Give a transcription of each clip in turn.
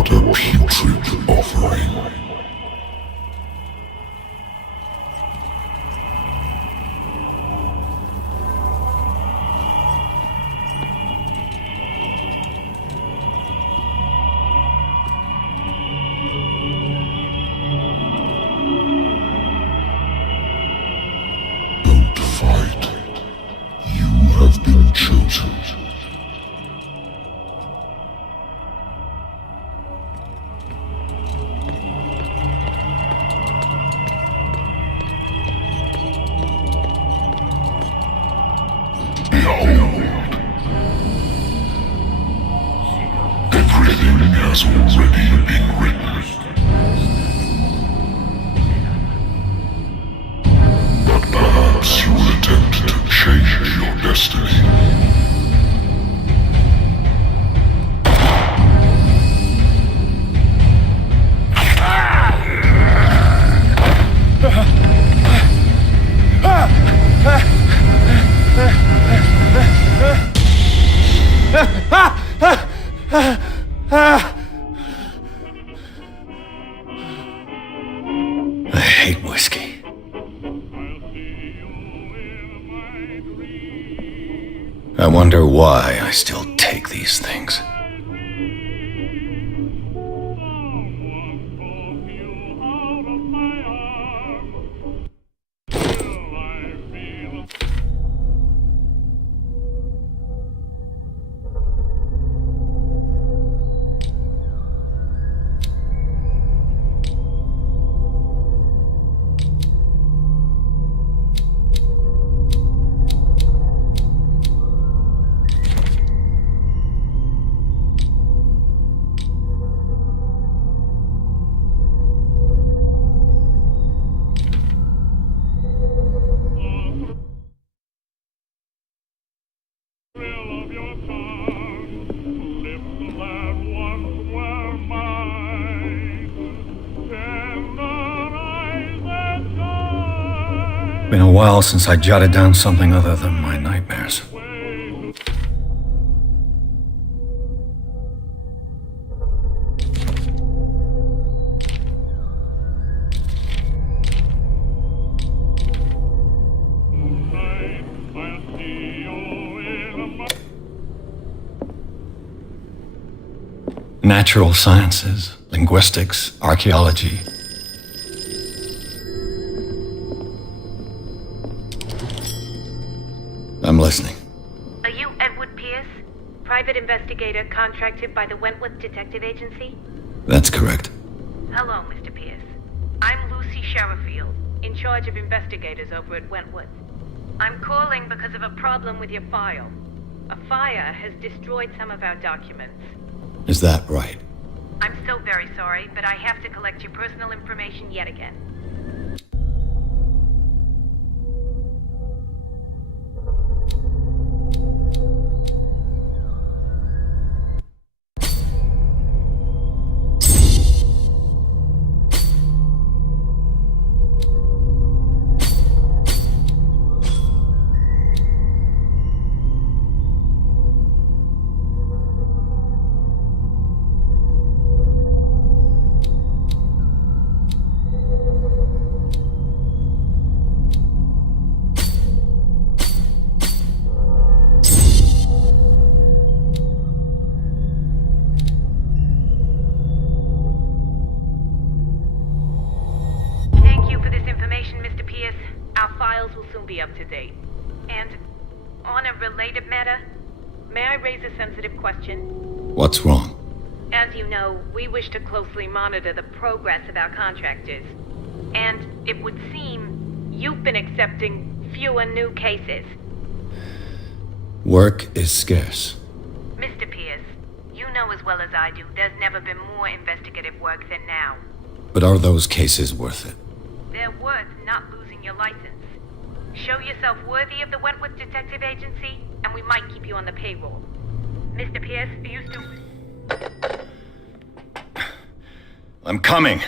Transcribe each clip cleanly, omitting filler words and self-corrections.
What a putrid offering. Don't fight. You have been chosen. Everything has already been written. But perhaps you will attempt to change your destiny. I hate whiskey. I wonder why I still take these things. Been a while since I jotted down something other than my nightmares. Natural sciences, linguistics, archaeology. I'm listening. Are you Edward Pierce, private investigator contracted by the Wentworth Detective Agency? That's correct. Hello, Mr. Pierce. I'm Lucy Sherifield, in charge of investigators over at Wentworth. I'm calling because of a problem with your file. A fire has destroyed some of our documents. Is that right? I'm so very sorry, but I have to collect your personal information yet again. Mr. Pierce, our files will soon be up to date. And on a related matter, may I raise a sensitive question? What's wrong? As you know, we wish to closely monitor the progress of our contractors. And it would seem you've been accepting fewer new cases. Work is scarce. Mr. Pierce, you know as well as I do, there's never been more investigative work than now. But are those cases worth it? They're worth not losing your license. Show yourself worthy of the Wentworth Detective Agency, and we might keep you on the payroll. Mr. Pierce, are you still... I'm coming.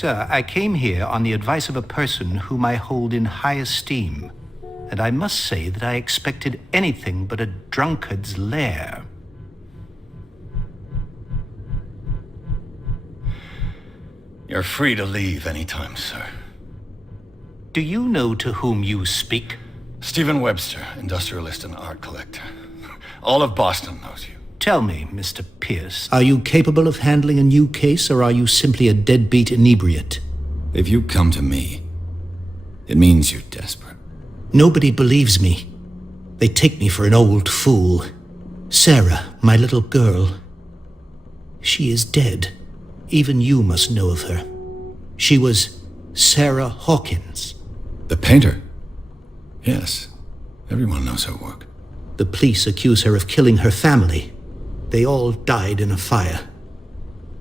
Sir, I came here on the advice of a person whom I hold in high esteem, and I must say that I expected anything but a drunkard's lair. You're free to leave anytime, sir. Do you know to whom you speak? Stephen Webster, industrialist and art collector. All of Boston knows you. Tell me, Mr. Pierce, are you capable of handling a new case, or are you simply a deadbeat inebriate? If you come to me, it means you're desperate. Nobody believes me. They take me for an old fool. Sarah, my little girl, she is dead. Even you must know of her. She was Sarah Hawkins. The painter? Yes. Everyone knows her work. The police accuse her of killing her family. They all died in a fire.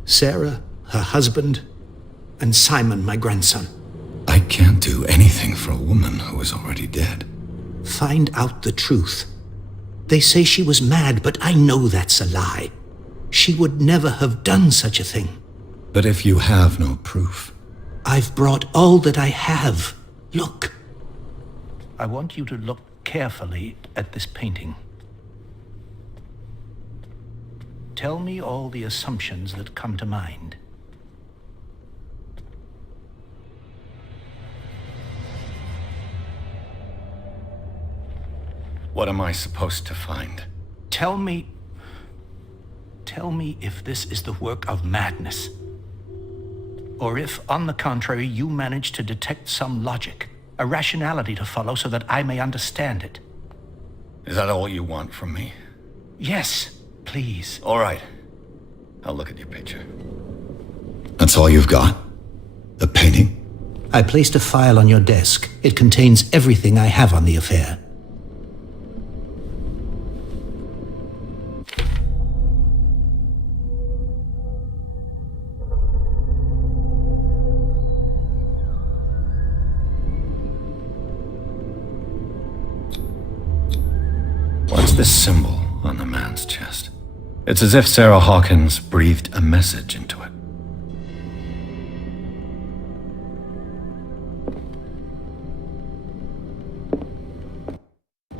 Sarah, her husband, and Simon, my grandson. I can't do anything for a woman who is already dead. Find out the truth. They say she was mad, but I know that's a lie. She would never have done such a thing. But if you have no proof... I've brought all that I have. Look. I want you to look carefully at this painting. Tell me all the assumptions that come to mind. What am I supposed to find? Tell me if this is the work of madness. Or if, on the contrary, you manage to detect some logic, a rationality to follow so that I may understand it. Is that all you want from me? Yes, please. All right. I'll look at your picture. That's all you've got? The painting? I placed a file on your desk. It contains everything I have on the affair. What's this symbol on the man's chest? It's as if Sarah Hawkins breathed a message into it.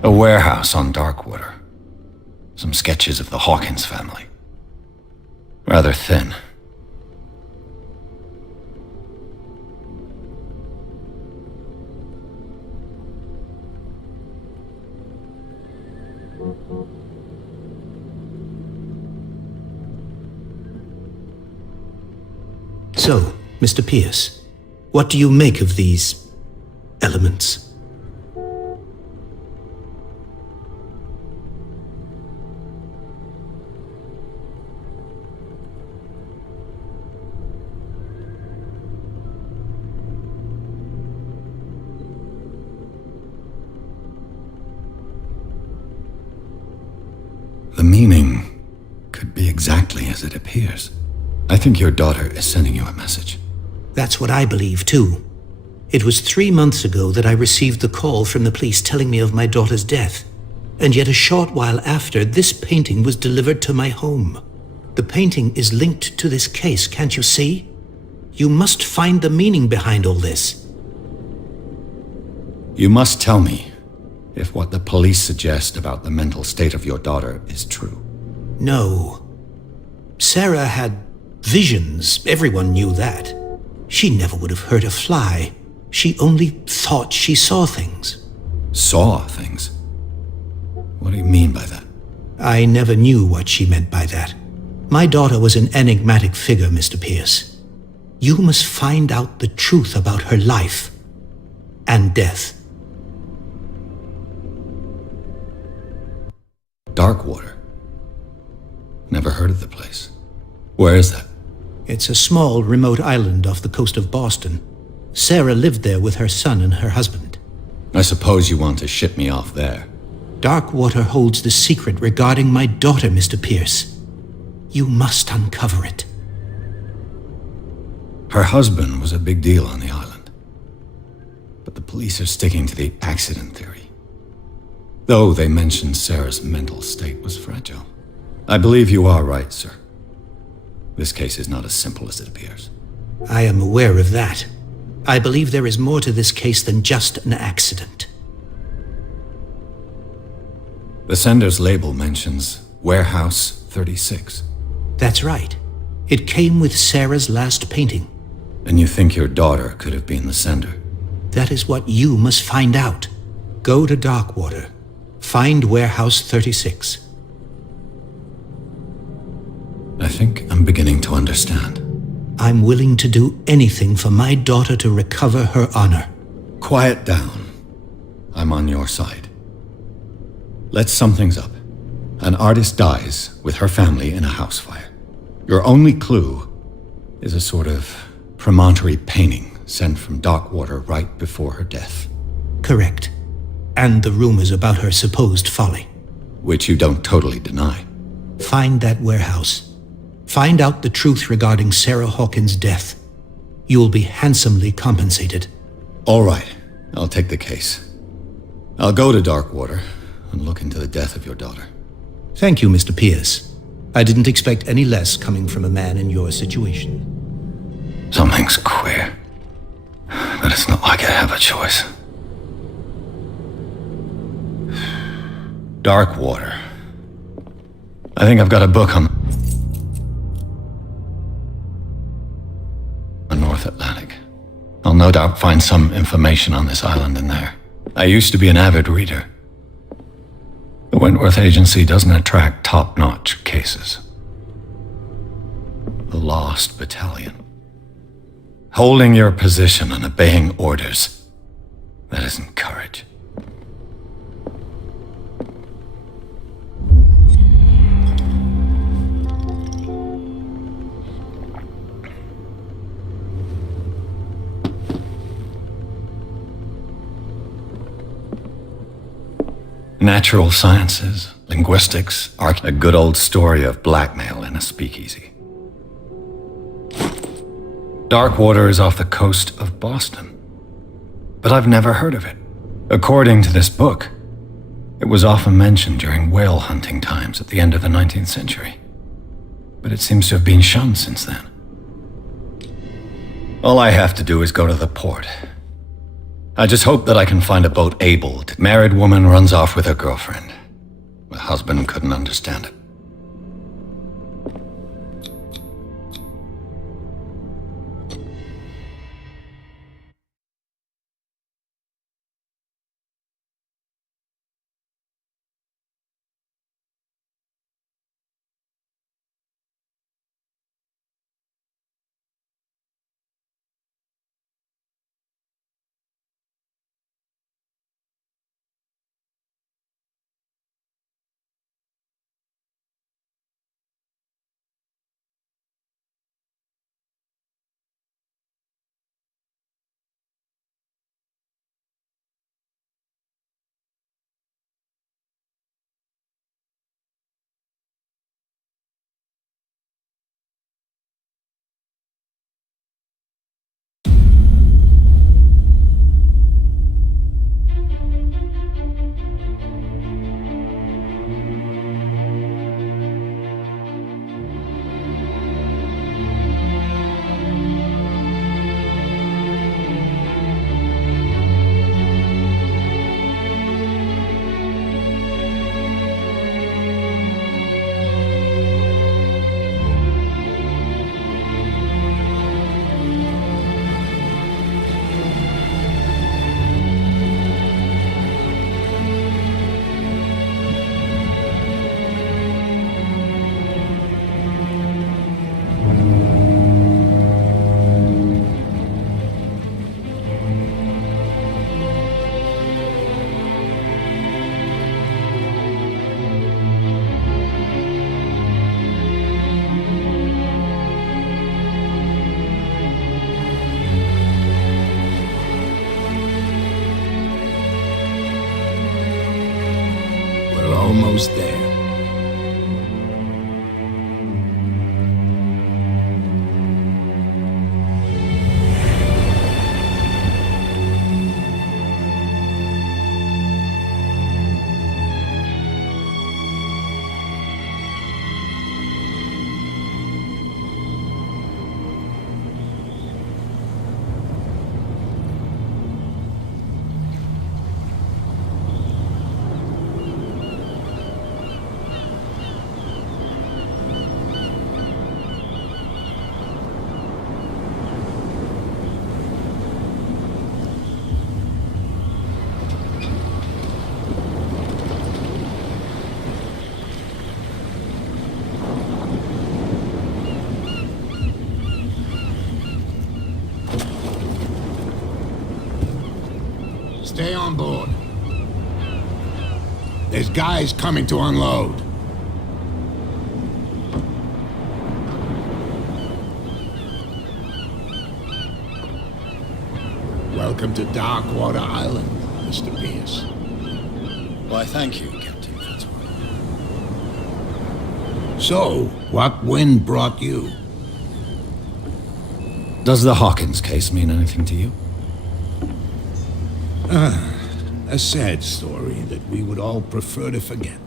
A warehouse on Darkwater. Some sketches of the Hawkins family. Rather thin. So, Mr. Pierce, what do you make of these elements? The meaning could be exactly as it appears. I think your daughter is sending you a message. That's what I believe, too. It was 3 months ago that I received the call from the police telling me of my daughter's death. And yet a short while after, this painting was delivered to my home. The painting is linked to this case, can't you see? You must find the meaning behind all this. You must tell me if what the police suggest about the mental state of your daughter is true. No. Sarah had visions. Everyone knew that. She never would have hurt a fly. She only thought she saw things. Saw things? What do you mean by that? I never knew what she meant by that. My daughter was an enigmatic figure, Mr. Pierce. You must find out the truth about her life and death. Darkwater? Never heard of the place. Where is that? It's a small, remote island off the coast of Boston. Sarah lived there with her son and her husband. I suppose you want to ship me off there. Darkwater holds the secret regarding my daughter, Mr. Pierce. You must uncover it. Her husband was a big deal on the island. But the police are sticking to the accident theory. Though they mentioned Sarah's mental state was fragile. I believe you are right, sir. This case is not as simple as it appears. I am aware of that. I believe there is more to this case than just an accident. The sender's label mentions Warehouse 36. That's right. It came with Sarah's last painting. And you think your daughter could have been the sender? That is what you must find out. Go to Darkwater. Find Warehouse 36. I think I'm beginning to understand. I'm willing to do anything for my daughter to recover her honor. Quiet down. I'm on your side. Let's sum things up. An artist dies with her family in a house fire. Your only clue is a sort of promontory painting sent from Darkwater right before her death. Correct. And the rumors about her supposed folly. Which you don't totally deny. Find that warehouse. Find out the truth regarding Sarah Hawkins' death. You will be handsomely compensated. All right, I'll take the case. I'll go to Darkwater and look into the death of your daughter. Thank you, Mr. Pierce. I didn't expect any less coming from a man in your situation. Something's queer. But it's not like I have a choice. Darkwater. I think I've got a book on the North Atlantic. I'll no doubt find some information on this island in there. I used to be an avid reader. The Wentworth Agency doesn't attract top-notch cases. The Lost Battalion. Holding your position and obeying orders. That isn't courage. Natural sciences, linguistics, a good old story of blackmail in a speakeasy. Darkwater is off the coast of Boston, but I've never heard of it. According to this book, it was often mentioned during whale hunting times at the end of the 19th century, but it seems to have been shunned since then. All I have to do is go to the port. I just hope that I can find a boat able to... Married woman runs off with her girlfriend. The husband couldn't understand it. Stay on board. There's guys coming to unload. Welcome to Darkwater Island, Mr. Pierce. Why, thank you, Captain Fitzroy. So, what wind brought you? Does the Hawkins case mean anything to you? A sad story that we would all prefer to forget.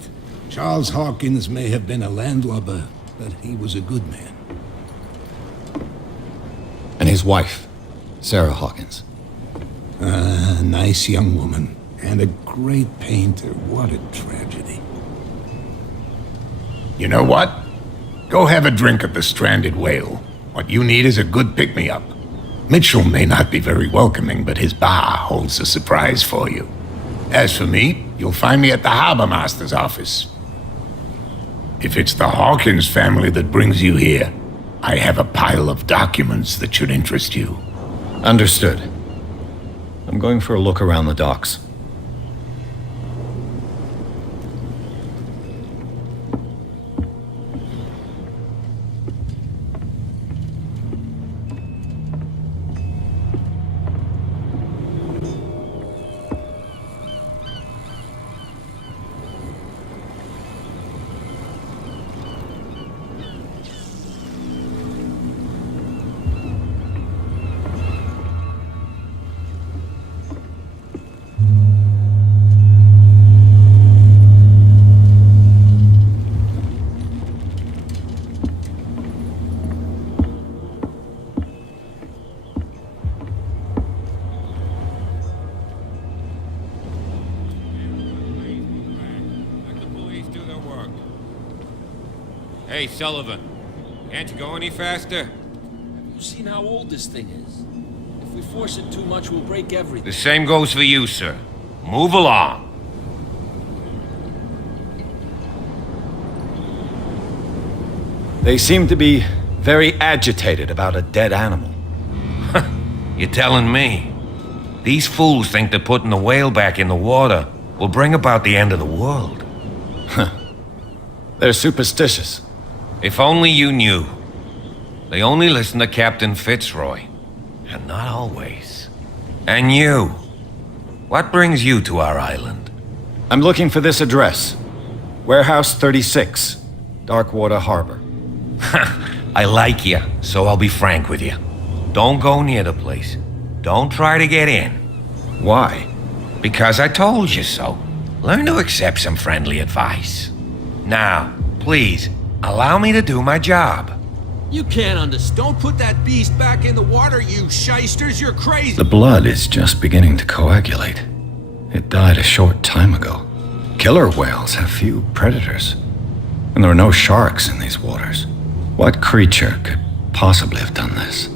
Charles Hawkins may have been a landlubber, but he was a good man. And his wife, Sarah Hawkins. A nice young woman, and a great painter. What a tragedy. You know what? Go have a drink at the Stranded Whale. What you need is a good pick-me-up. Mitchell may not be very welcoming, but his bar holds a surprise for you. As for me, you'll find me at the Harbor Master's office. If it's the Hawkins family that brings you here, I have a pile of documents that should interest you. Understood. I'm going for a look around the docks. Hey, Sullivan. Can't you go any faster? You've seen how old this thing is. If we force it too much, we'll break everything. The same goes for you, sir. Move along. They seem to be very agitated about a dead animal. You're telling me? These fools think that putting the whale back in the water will bring about the end of the world. They're superstitious. If only you knew. They only listen to Captain Fitzroy. And not always. And you. What brings you to our island? I'm looking for this address. Warehouse 36, Darkwater Harbor. I like you, so I'll be frank with you. Don't go near the place. Don't try to get in. Why? Because I told you so. Learn to accept some friendly advice. Now, please, allow me to do my job. You can't understand. Don't put that beast back in the water, you shysters. You're crazy. The blood is just beginning to coagulate. It died a short time ago. Killer whales have few predators. And there are no sharks in these waters. What creature could possibly have done this?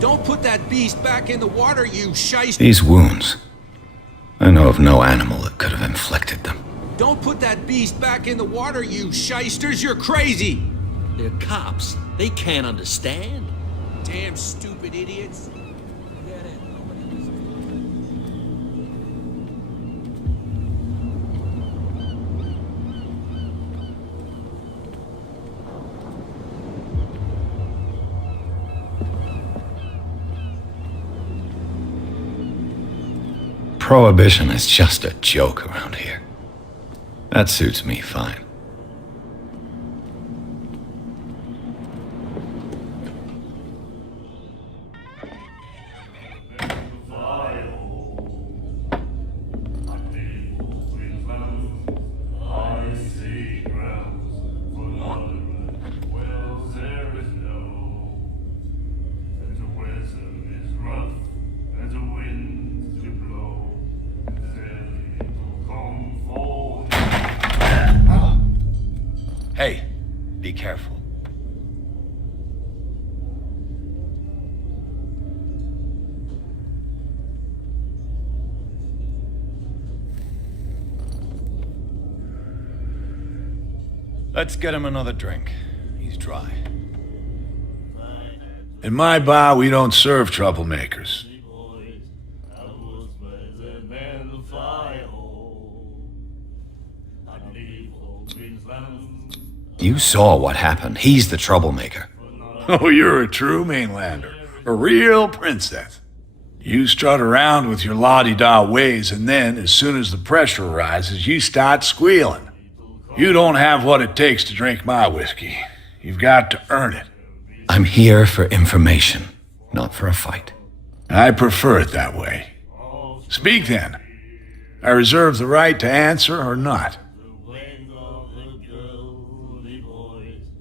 Don't put that beast back in the water, you shyster. These wounds. I know of no animal that could have inflicted them. Don't put that beast back in the water, you shysters. You're crazy. They're cops. They can't understand. Damn stupid idiots. Forget it. Nobody listens. Prohibition is just a joke around here. That suits me fine. Hey, be careful. Let's get him another drink. He's dry. In my bar, we don't serve troublemakers. You saw what happened. He's the troublemaker. Oh, you're a true mainlander. A real princess. You strut around with your la-di-da ways, and then, as soon as the pressure rises, you start squealing. You don't have what it takes to drink my whiskey. You've got to earn it. I'm here for information, not for a fight. I prefer it that way. Speak then. I reserve the right to answer or not.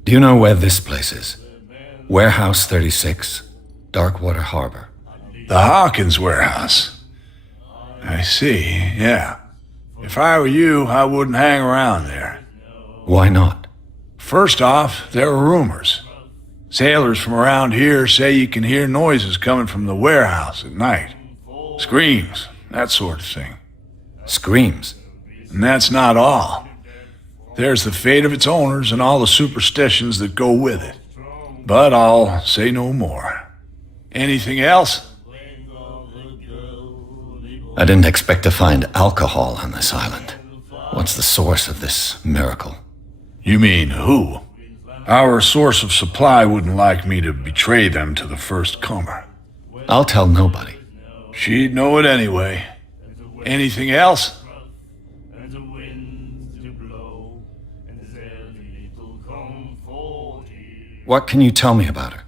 Do you know where this place is? Warehouse 36, Darkwater Harbor. The Hawkins warehouse. I see, yeah. If I were you, I wouldn't hang around there. Why not? First off, there are rumors. Sailors from around here say you can hear noises coming from the warehouse at night. Screams, that sort of thing. Screams? And that's not all. There's the fate of its owners and all the superstitions that go with it. But I'll say no more. Anything else? I didn't expect to find alcohol on this island. What's the source of this miracle? You mean who? Our source of supply wouldn't like me to betray them to the first comer. I'll tell nobody. She'd know it anyway. Anything else? What can you tell me about her?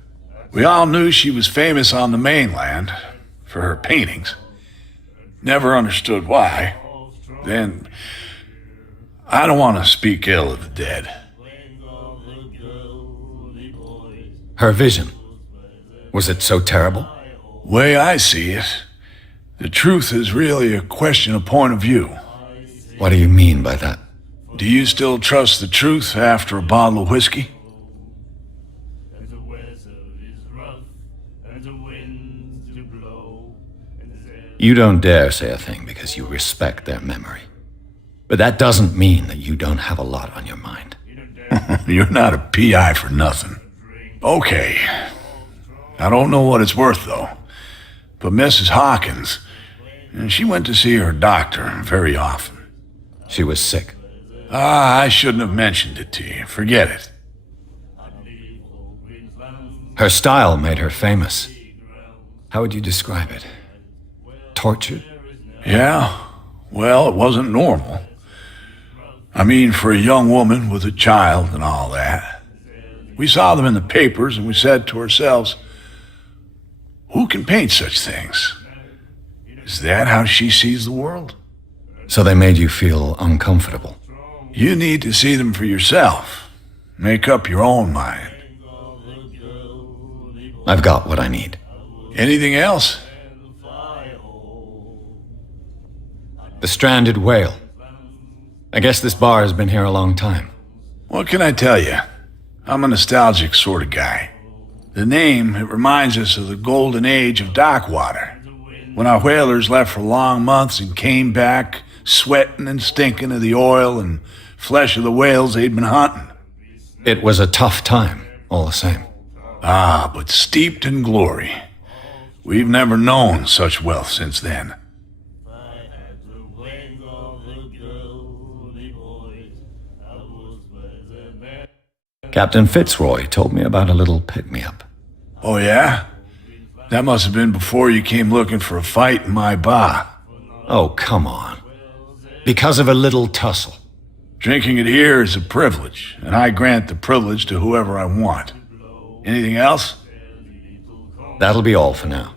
We all knew she was famous on the mainland for her paintings. Never understood why. Then, I don't want to speak ill of the dead. Her vision. Was it so terrible? Way I see it, the truth is really a question of point of view. What do you mean by that? Do you still trust the truth after a bottle of whiskey? You don't dare say a thing because you respect their memory. But that doesn't mean that you don't have a lot on your mind. You're not a PI for nothing. Okay. I don't know what it's worth, though. But Mrs. Hawkins, she went to see her doctor very often. She was sick. I shouldn't have mentioned it to you. Forget it. Her style made her famous. How would you describe it? Tortured? Yeah, well, it wasn't normal. I mean, for a young woman with a child and all that. We saw them in the papers and we said to ourselves, who can paint such things? Is that how she sees the world? So they made you feel uncomfortable. You need to see them for yourself. Make up your own mind. I've got what I need. Anything else? The stranded whale. I guess this bar has been here a long time. What can I tell you? I'm a nostalgic sort of guy. The name, it reminds us of the golden age of Darkwater, when our whalers left for long months and came back sweating and stinking of the oil and flesh of the whales they'd been hunting. It was a tough time, all the same. Ah, but steeped in glory. We've never known such wealth since then. Captain Fitzroy told me about a little pick-me-up. Oh, yeah? That must have been before you came looking for a fight in my bar. Oh, come on. Because of a little tussle. Drinking it here is a privilege, and I grant the privilege to whoever I want. Anything else? That'll be all for now.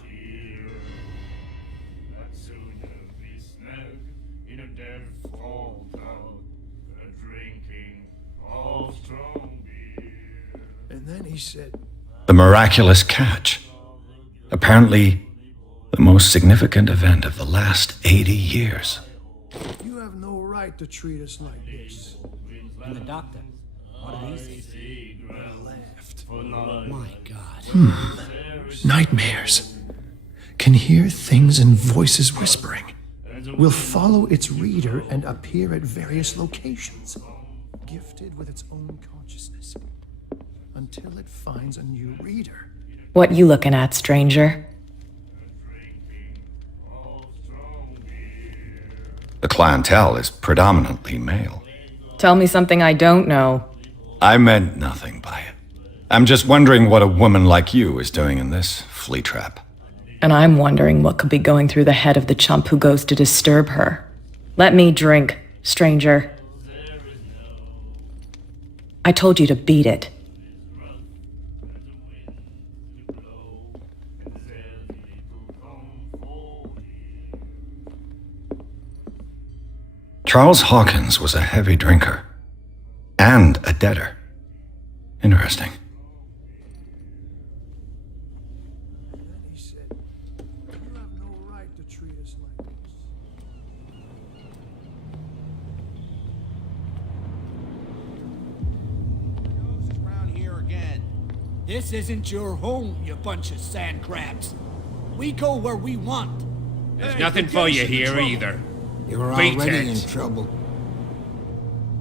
And then he said, The miraculous catch. Apparently, the most significant event of the last 80 years. "You have no right to treat us like this." And the doctor, what did he say? Laughed. My God. Nightmares. Can hear things and voices whispering. Will follow its reader and appear at various locations. Gifted with its own consciousness. Until it finds a new reader. What you looking at, stranger? The clientele is predominantly male. Tell me something I don't know. I meant nothing by it. I'm just wondering what a woman like you is doing in this flea trap. And I'm wondering what could be going through the head of the chump who goes to disturb her. Let me drink, stranger. I told you to beat it. Charles Hawkins was a heavy drinker. And a debtor. Interesting. He said, "You have no right to treat us like this." Goes around here again. This isn't your home, you bunch of sand crabs. We go where we want. There's nothing for you here either. You're Beat already it. in trouble.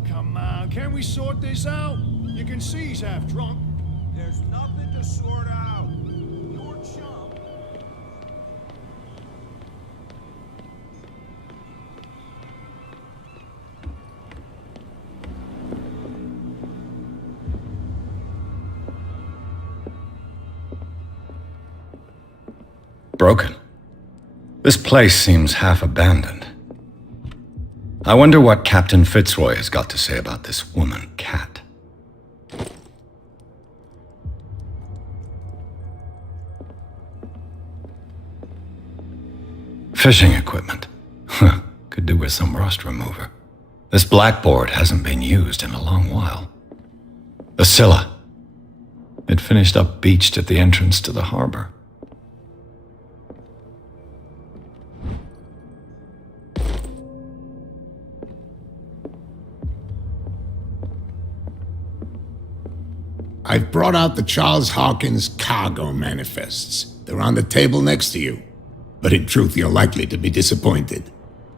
Come on, can we sort this out? You can see he's half drunk. There's nothing to sort out. Your chump. Broken. This place seems half abandoned. I wonder what Captain Fitzroy has got to say about this woman, Cat. Fishing equipment. Huh, could do with some rust remover. This blackboard hasn't been used in a long while. The Scylla. It finished up beached at the entrance to the harbor. I've brought out the Charles Hawkins cargo manifests. They're on the table next to you. But in truth, you're likely to be disappointed.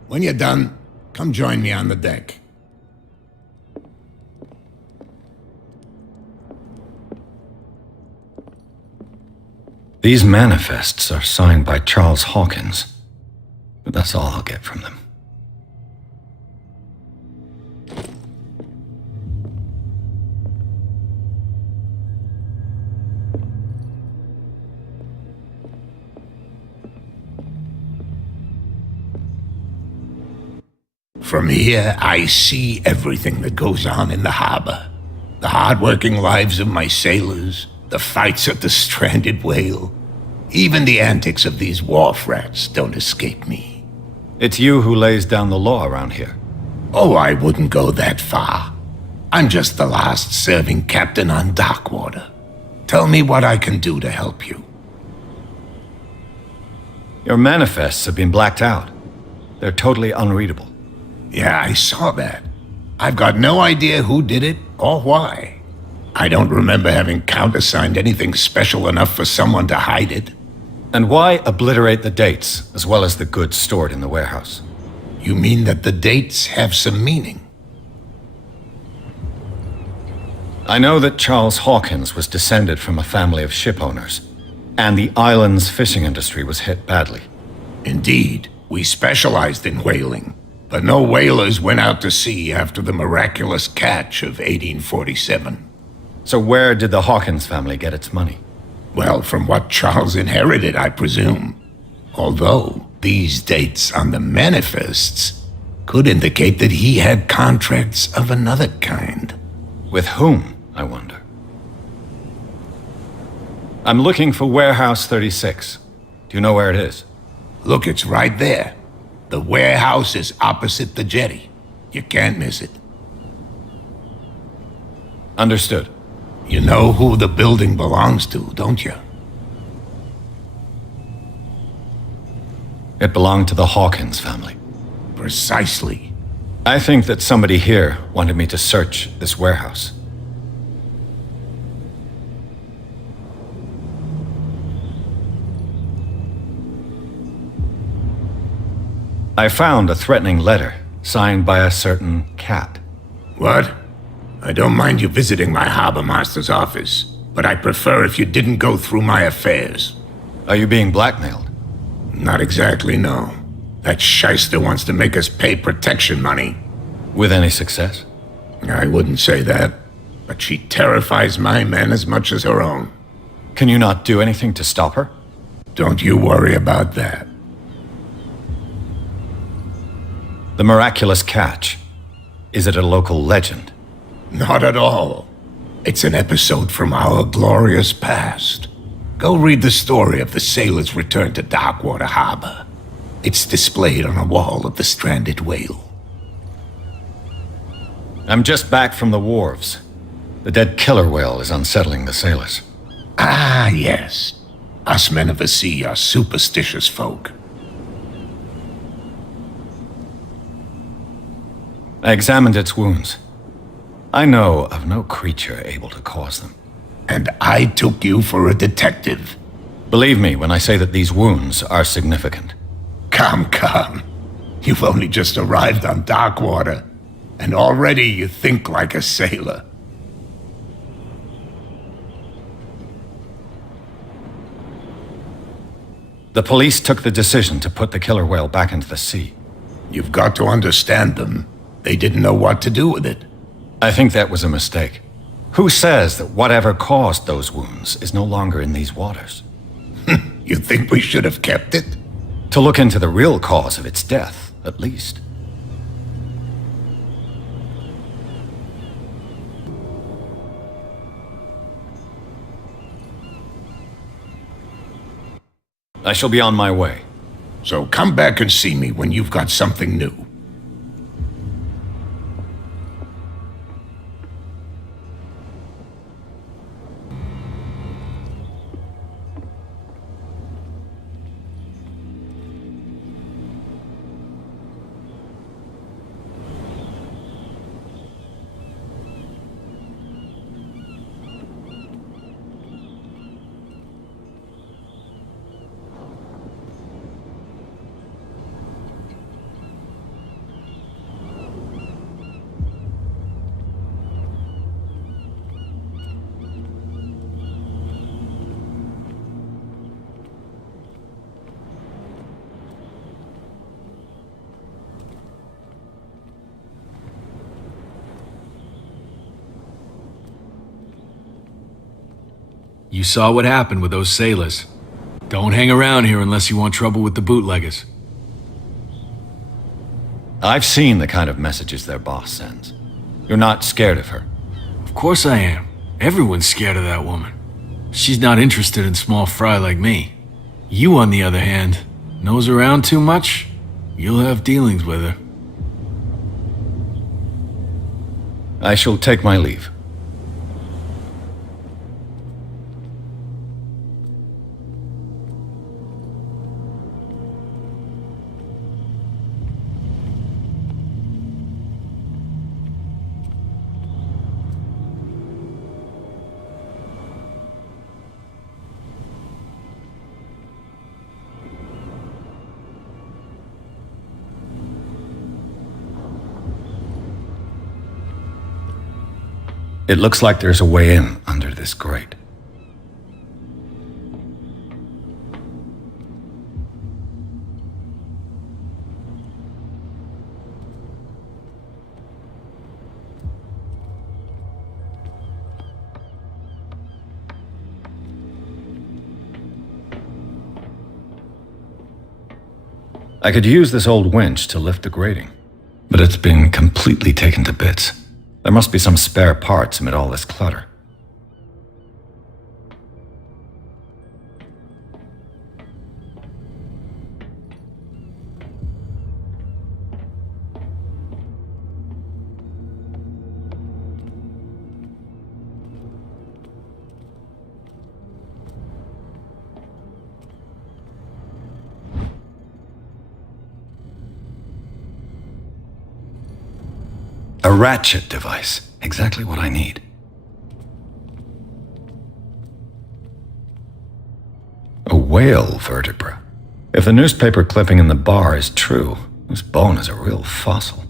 When you're done, come join me on the deck. These manifests are signed by Charles Hawkins, but that's all I'll get from them. From here, I see everything that goes on in the harbor. The hard-working lives of my sailors, the fights at the stranded whale. Even the antics of these wharf rats don't escape me. It's you who lays down the law around here. Oh, I wouldn't go that far. I'm just the last serving captain on Darkwater. Tell me what I can do to help you. Your manifests have been blacked out. They're totally unreadable. Yeah, I saw that. I've got no idea who did it or why. I don't remember having countersigned anything special enough for someone to hide it. And why obliterate the dates, as well as the goods stored in the warehouse? You mean that the dates have some meaning? I know that Charles Hawkins was descended from a family of ship owners, and the island's fishing industry was hit badly. Indeed, we specialized in whaling, but no whalers went out to sea after the miraculous catch of 1847. So where did the Hawkins family get its money? Well, from what Charles inherited, I presume. Although, these dates on the manifests could indicate that he had contracts of another kind. With whom, I wonder? I'm looking for Warehouse 36. Do you know where it is? Look, it's right there. The warehouse is opposite the jetty. You can't miss it. Understood. You know who the building belongs to, don't you? It belonged to the Hawkins family. Precisely. I think that somebody here wanted me to search this warehouse. I found a threatening letter signed by a certain Cat. What? I don't mind you visiting my harbor master's office, but I prefer if you didn't go through my affairs. Are you being blackmailed? Not exactly, no. That shyster wants to make us pay protection money. With any success? I wouldn't say that, but she terrifies my men as much as her own. Can you not do anything to stop her? Don't you worry about that. The miraculous catch. Is it a local legend? Not at all. It's an episode from our glorious past. Go read the story of the sailor's return to Darkwater Harbor. It's displayed on a wall of the stranded whale. I'm just back from the wharves. The dead killer whale is unsettling the sailors. Ah, yes. Us men of the sea are superstitious folk. I examined its wounds. I know of no creature able to cause them. And I took you for a detective. Believe me when I say that these wounds are significant. Come. You've only just arrived on Darkwater, and already you think like a sailor. The police took the decision to put the killer whale back into the sea. You've got to understand them. They didn't know what to do with it. I think that was a mistake. Who says that whatever caused those wounds is no longer in these waters? You think we should have kept it? To look into the real cause of its death, at least. I shall be on my way. So come back and see me when you've got something new. You saw what happened with those sailors. Don't hang around here unless you want trouble with the bootleggers. I've seen the kind of messages their boss sends. You're not scared of her? Of course I am. Everyone's scared of that woman. She's not interested in small fry like me. You, on the other hand, nose around too much, you'll have dealings with her. I shall take my leave. It looks like there's a way in under this grate. I could use this old winch to lift the grating, but it's been completely taken to bits. There must be some spare parts amid all this clutter. A ratchet device. Exactly what I need. A whale vertebra. If the newspaper clipping in the bar is true, this bone is a real fossil.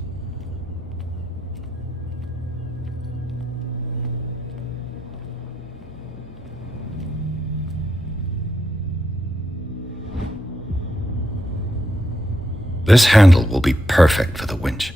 This handle will be perfect for the winch.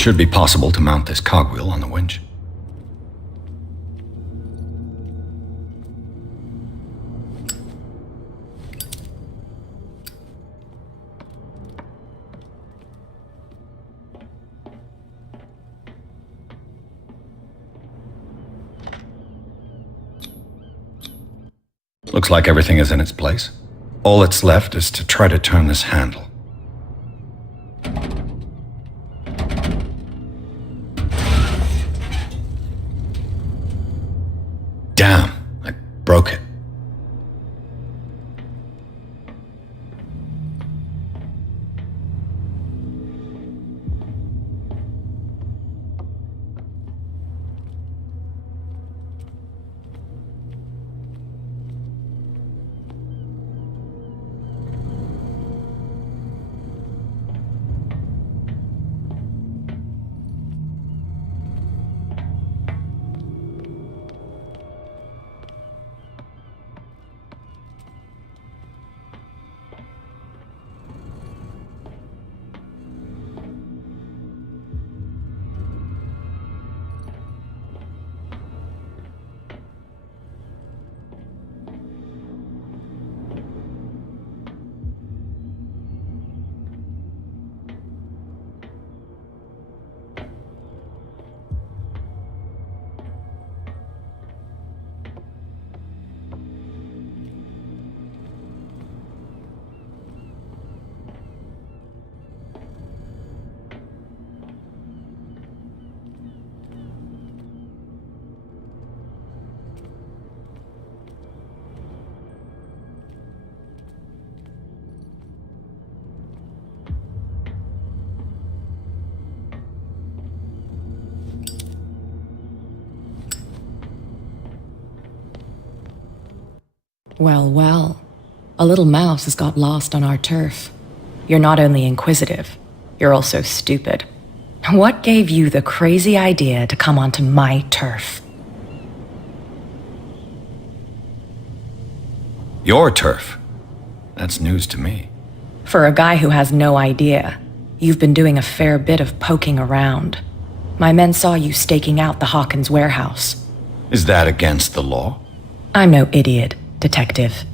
It should be possible to mount this cogwheel on the winch. Looks like everything is in its place. All that's left is to try to turn this handle. Damn, I broke it. Well, well. A little mouse has got lost on our turf. You're not only inquisitive, you're also stupid. What gave you the crazy idea to come onto my turf? Your turf? That's news to me. For a guy who has no idea, you've been doing a fair bit of poking around. My men saw you staking out the Hawkins warehouse. Is that against the law? I'm no idiot, Detective.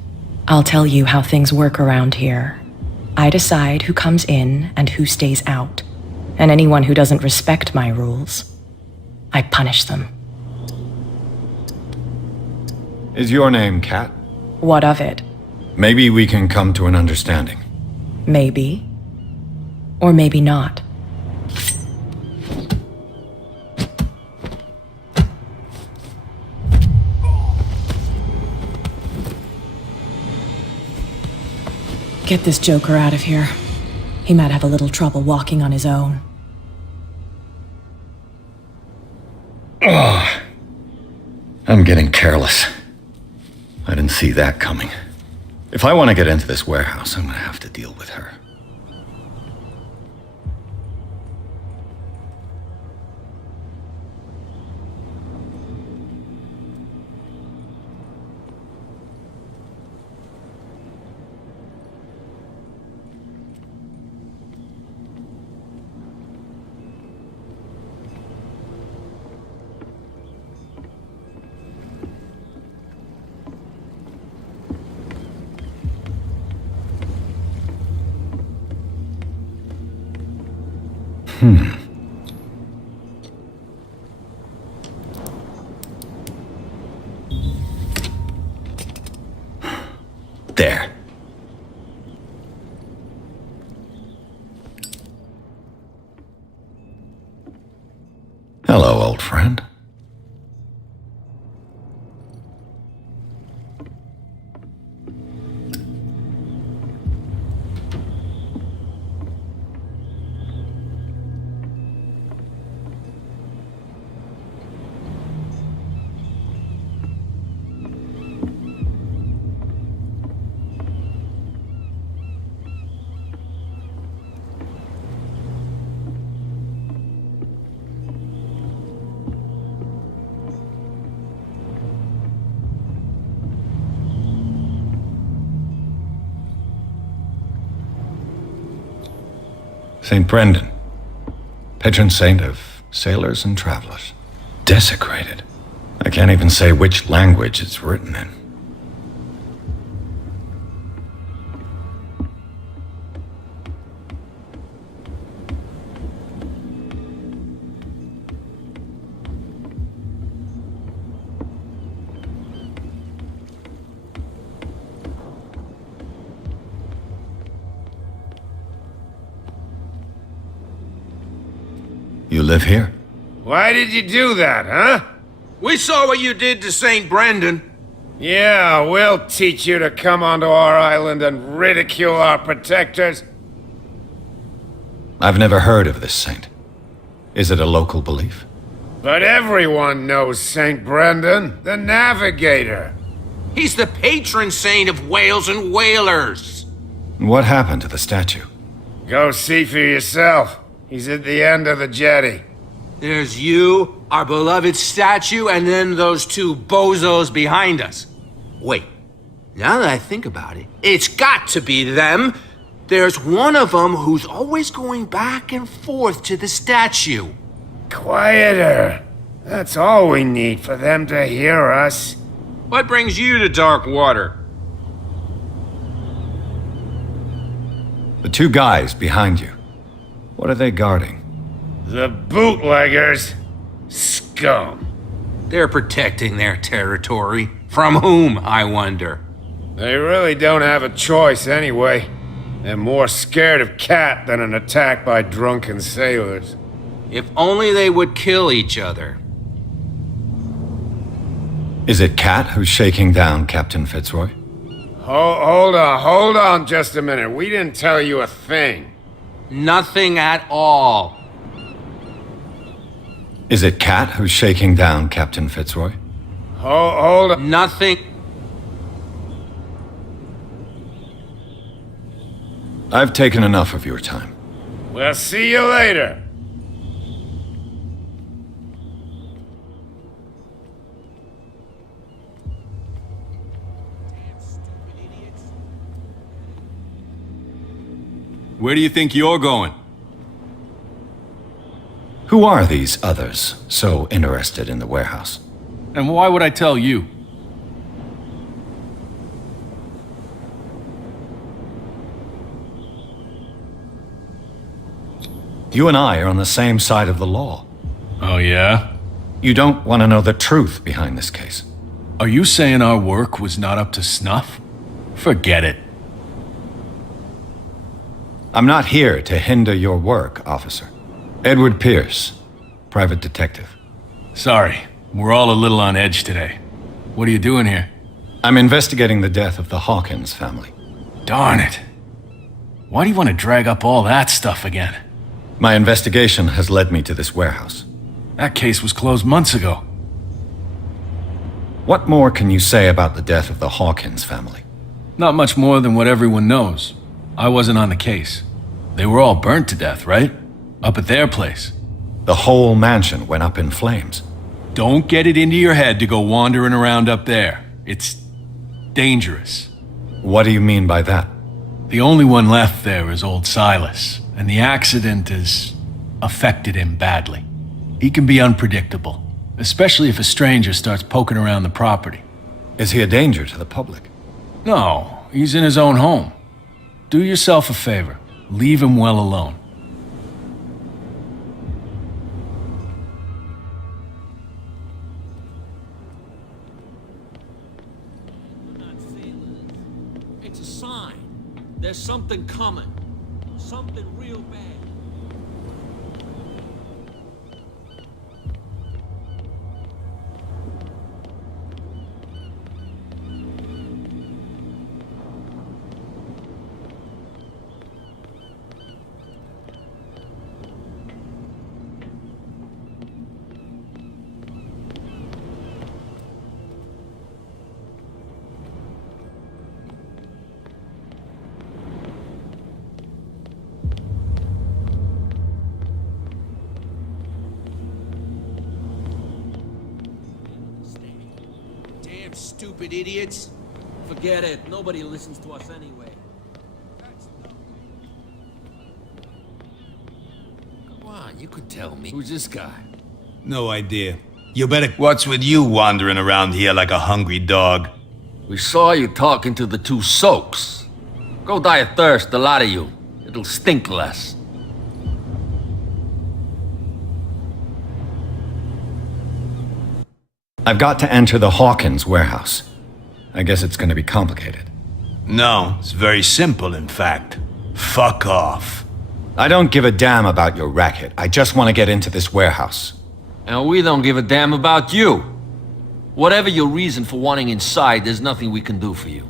I'll tell you how things work around here. I decide who comes in and who stays out. And anyone who doesn't respect my rules, I punish them. Is your name Kat? What of it? Maybe we can come to an understanding. Maybe. Or maybe not. Get this joker out of here. He might have a little trouble walking on his own. Oh, I'm getting careless. I didn't see that coming. If I want to get into this warehouse, I'm going to have to deal with her. There. Hello, old friend. St. Brendan. Patron saint of sailors and travelers. Desecrated. I can't even say which language it's written in. You live here? Why did you do that, huh? We saw what you did to St. Brendan. Yeah, we'll teach you to come onto our island and ridicule our protectors. I've never heard of this saint. Is it a local belief? But everyone knows St. Brendan, the navigator. He's the patron saint of whales and whalers. What happened to the statue? Go see for yourself. He's at the end of the jetty. There's you, our beloved statue, and then those two bozos behind us. Wait, now that I think about it, it's got to be them. There's one of them who's always going back and forth to the statue. Quieter. That's all we need for them to hear us. What brings you to dark water? The two guys behind you. What are they guarding? The bootleggers. Scum. They're protecting their territory. From whom, I wonder? They really don't have a choice anyway. They're more scared of Cat than an attack by drunken sailors. If only they would kill each other. Is it Cat who's shaking down Captain Fitzroy? Hold on just a minute. We didn't tell you a thing. Nothing at all. Is it Cat who's shaking down Captain Fitzroy? Hold on. Nothing. I've taken enough of your time. We'll see you later. Where do you think you're going? Who are these others so interested in the warehouse? And why would I tell you? You and I are on the same side of the law. Oh, yeah? You don't want to know the truth behind this case. Are you saying our work was not up to snuff? Forget it. I'm not here to hinder your work, officer. Edward Pierce, private detective. Sorry, we're all a little on edge today. What are you doing here? I'm investigating the death of the Hawkins family. Darn it. Why do you want to drag up all that stuff again? My investigation has led me to this warehouse. That case was closed months ago. What more can you say about the death of the Hawkins family? Not much more than what everyone knows. I wasn't on the case. They were all burnt to death, right? Up at their place. The whole mansion went up in flames. Don't get it into your head to go wandering around up there. It's dangerous. What do you mean by that? The only one left there is old Silas, and the accident has affected him badly. He can be unpredictable, especially if a stranger starts poking around the property. Is he a danger to the public? No, he's in his own home. Do yourself a favor. Leave him well alone. It's a sign. There's something coming. Something real bad. Stupid idiots. Forget it. Nobody listens to us anyway. Come on. on, you could tell me. Who's this guy? No idea. You better... What's with you wandering around here like a hungry dog? We saw you talking to the two soaks. Go die of thirst, the lot of you. It'll stink less. I've got to enter the Hawkins warehouse. I guess it's going to be complicated. No, it's very simple, in fact. Fuck off. I don't give a damn about your racket. I just want to get into this warehouse. And we don't give a damn about you. Whatever your reason for wanting inside, there's nothing we can do for you.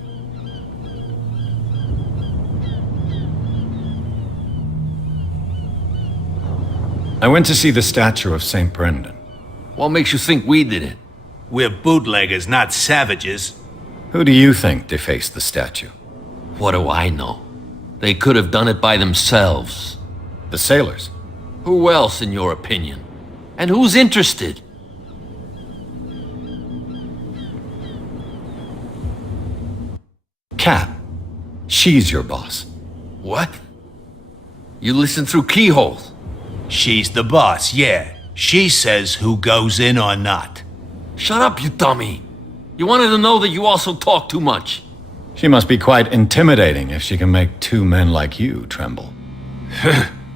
I went to see the statue of St. Brendan. What makes you think we did it? We're bootleggers, not savages. Who do you think defaced the statue? What do I know? They could have done it by themselves. The sailors? Who else, in your opinion? And who's interested? Cat. She's your boss. What? You listen through keyholes? She's the boss, yeah. She says who goes in or not. Shut up, you dummy. You wanted to know that you also talk too much. She must be quite intimidating if she can make two men like you tremble.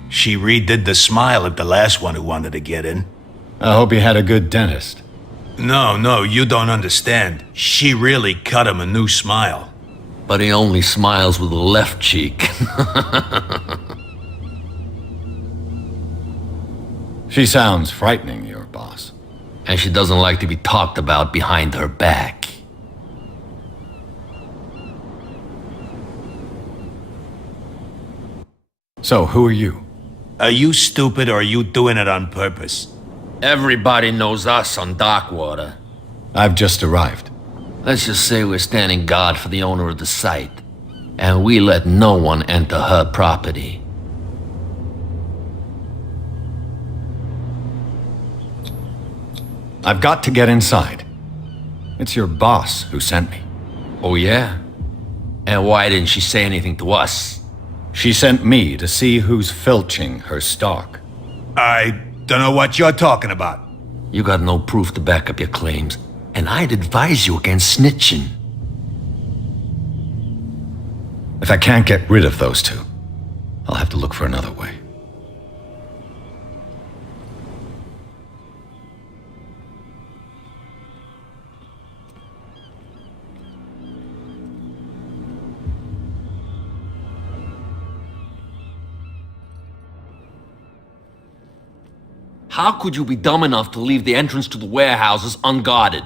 She redid the smile at the last one who wanted to get in. I hope he had a good dentist. No, you don't understand. She really cut him a new smile. But he only smiles with the left cheek. She sounds frightening, your boss. And she doesn't like to be talked about behind her back. So, who are you? Are you stupid or are you doing it on purpose? Everybody knows us on Darkwater. I've just arrived. Let's just say we're standing guard for the owner of the site. And we let no one enter her property. I've got to get inside. It's your boss who sent me. Oh yeah? And why didn't she say anything to us? She sent me to see who's filching her stock. I don't know what you're talking about. You got no proof to back up your claims, and I'd advise you against snitching. If I can't get rid of those two, I'll have to look for another way. How could you be dumb enough to leave the entrance to the warehouses unguarded?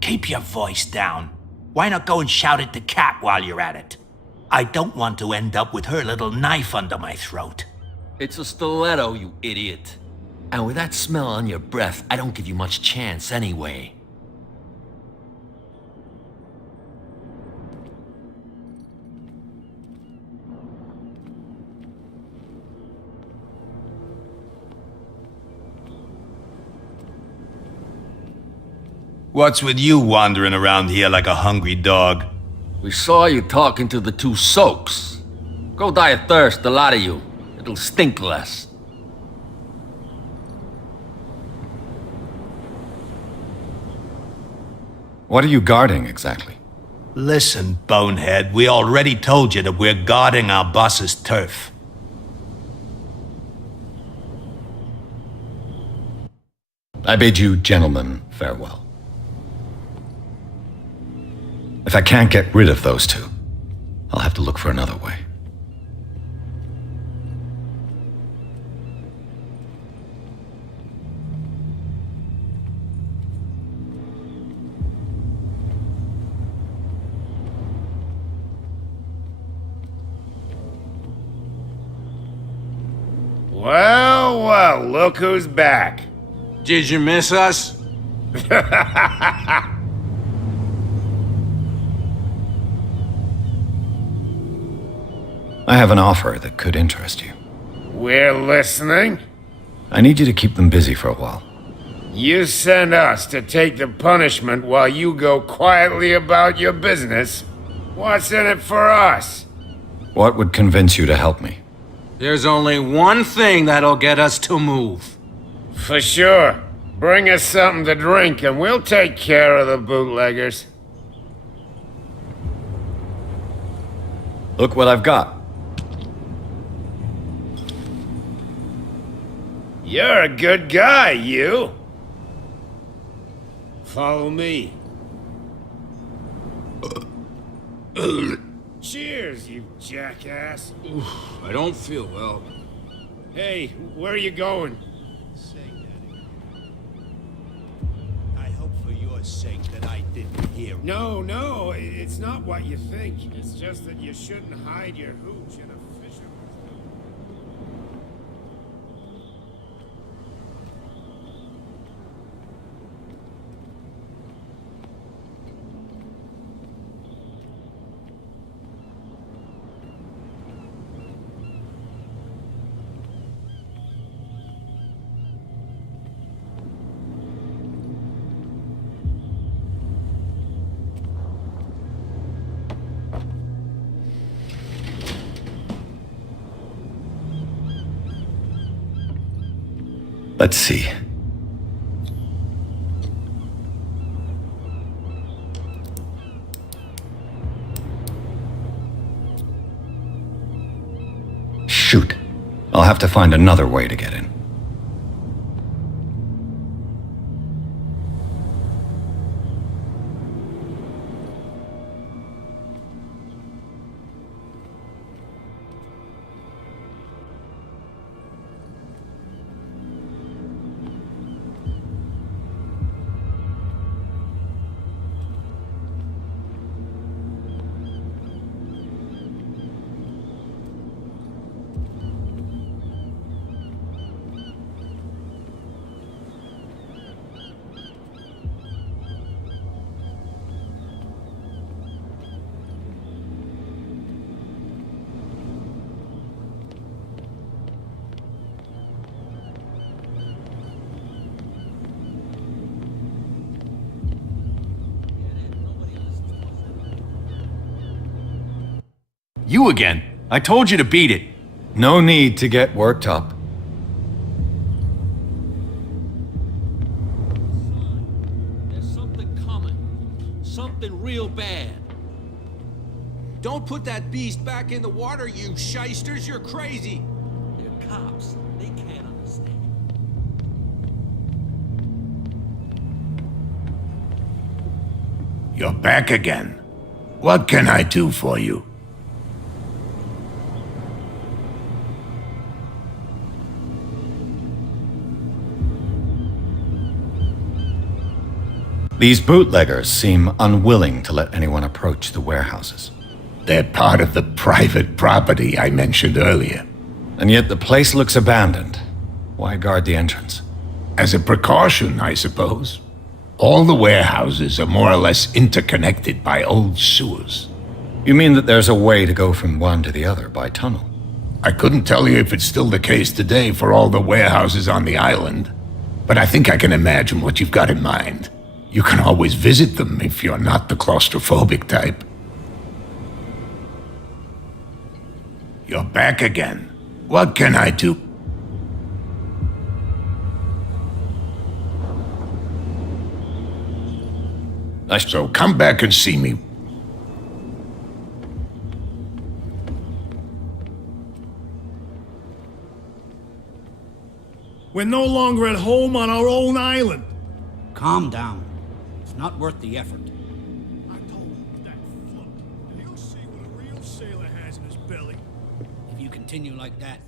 Keep your voice down. Why not go and shout at the cat while you're at it? I don't want to end up with her little knife under my throat. It's a stiletto, you idiot. And with that smell on your breath, I don't give you much chance anyway. What's with you wandering around here like a hungry dog? We saw you talking to the two soaks. Go die of thirst, the lot of you. It'll stink less. What are you guarding exactly? Listen, bonehead, we already told you that we're guarding our boss's turf. I bid you gentlemen farewell. If I can't get rid of those two, I'll have to look for another way. Well, look who's back. Did you miss us? I have an offer that could interest you. We're listening. I need you to keep them busy for a while. You send us to take the punishment while you go quietly about your business. What's in it for us? What would convince you to help me? There's only one thing that'll get us to move. For sure. Bring us something to drink and we'll take care of the bootleggers. Look what I've got. You're a good guy, you. Follow me. Cheers, you jackass. I don't feel well. Hey, where are you going? I hope for your sake that I didn't hear. No, it's not what you think. It's just that you shouldn't hide your hooch in a fisherman's. Let's see. Shoot. I'll have to find another way to get in. You again. I told you to beat it. No need to get worked up. There's something coming. Something real bad. Don't put that beast back in the water, you shysters. You're crazy. They're cops. They can't understand. You're back again. What can I do for you? These bootleggers seem unwilling to let anyone approach the warehouses. They're part of the private property I mentioned earlier. And yet the place looks abandoned. Why guard the entrance? As a precaution, I suppose. All the warehouses are more or less interconnected by old sewers. You mean that there's a way to go from one to the other by tunnel? I couldn't tell you if it's still the case today for all the warehouses on the island, but I think I can imagine what you've got in mind. You can always visit them if you're not the claustrophobic type. You're back again. What can I do? So come back and see me. We're no longer at home on our own island. Calm down. It's not worth the effort. I told him that float. He'll see what a real sailor has in his belly. If you continue like that,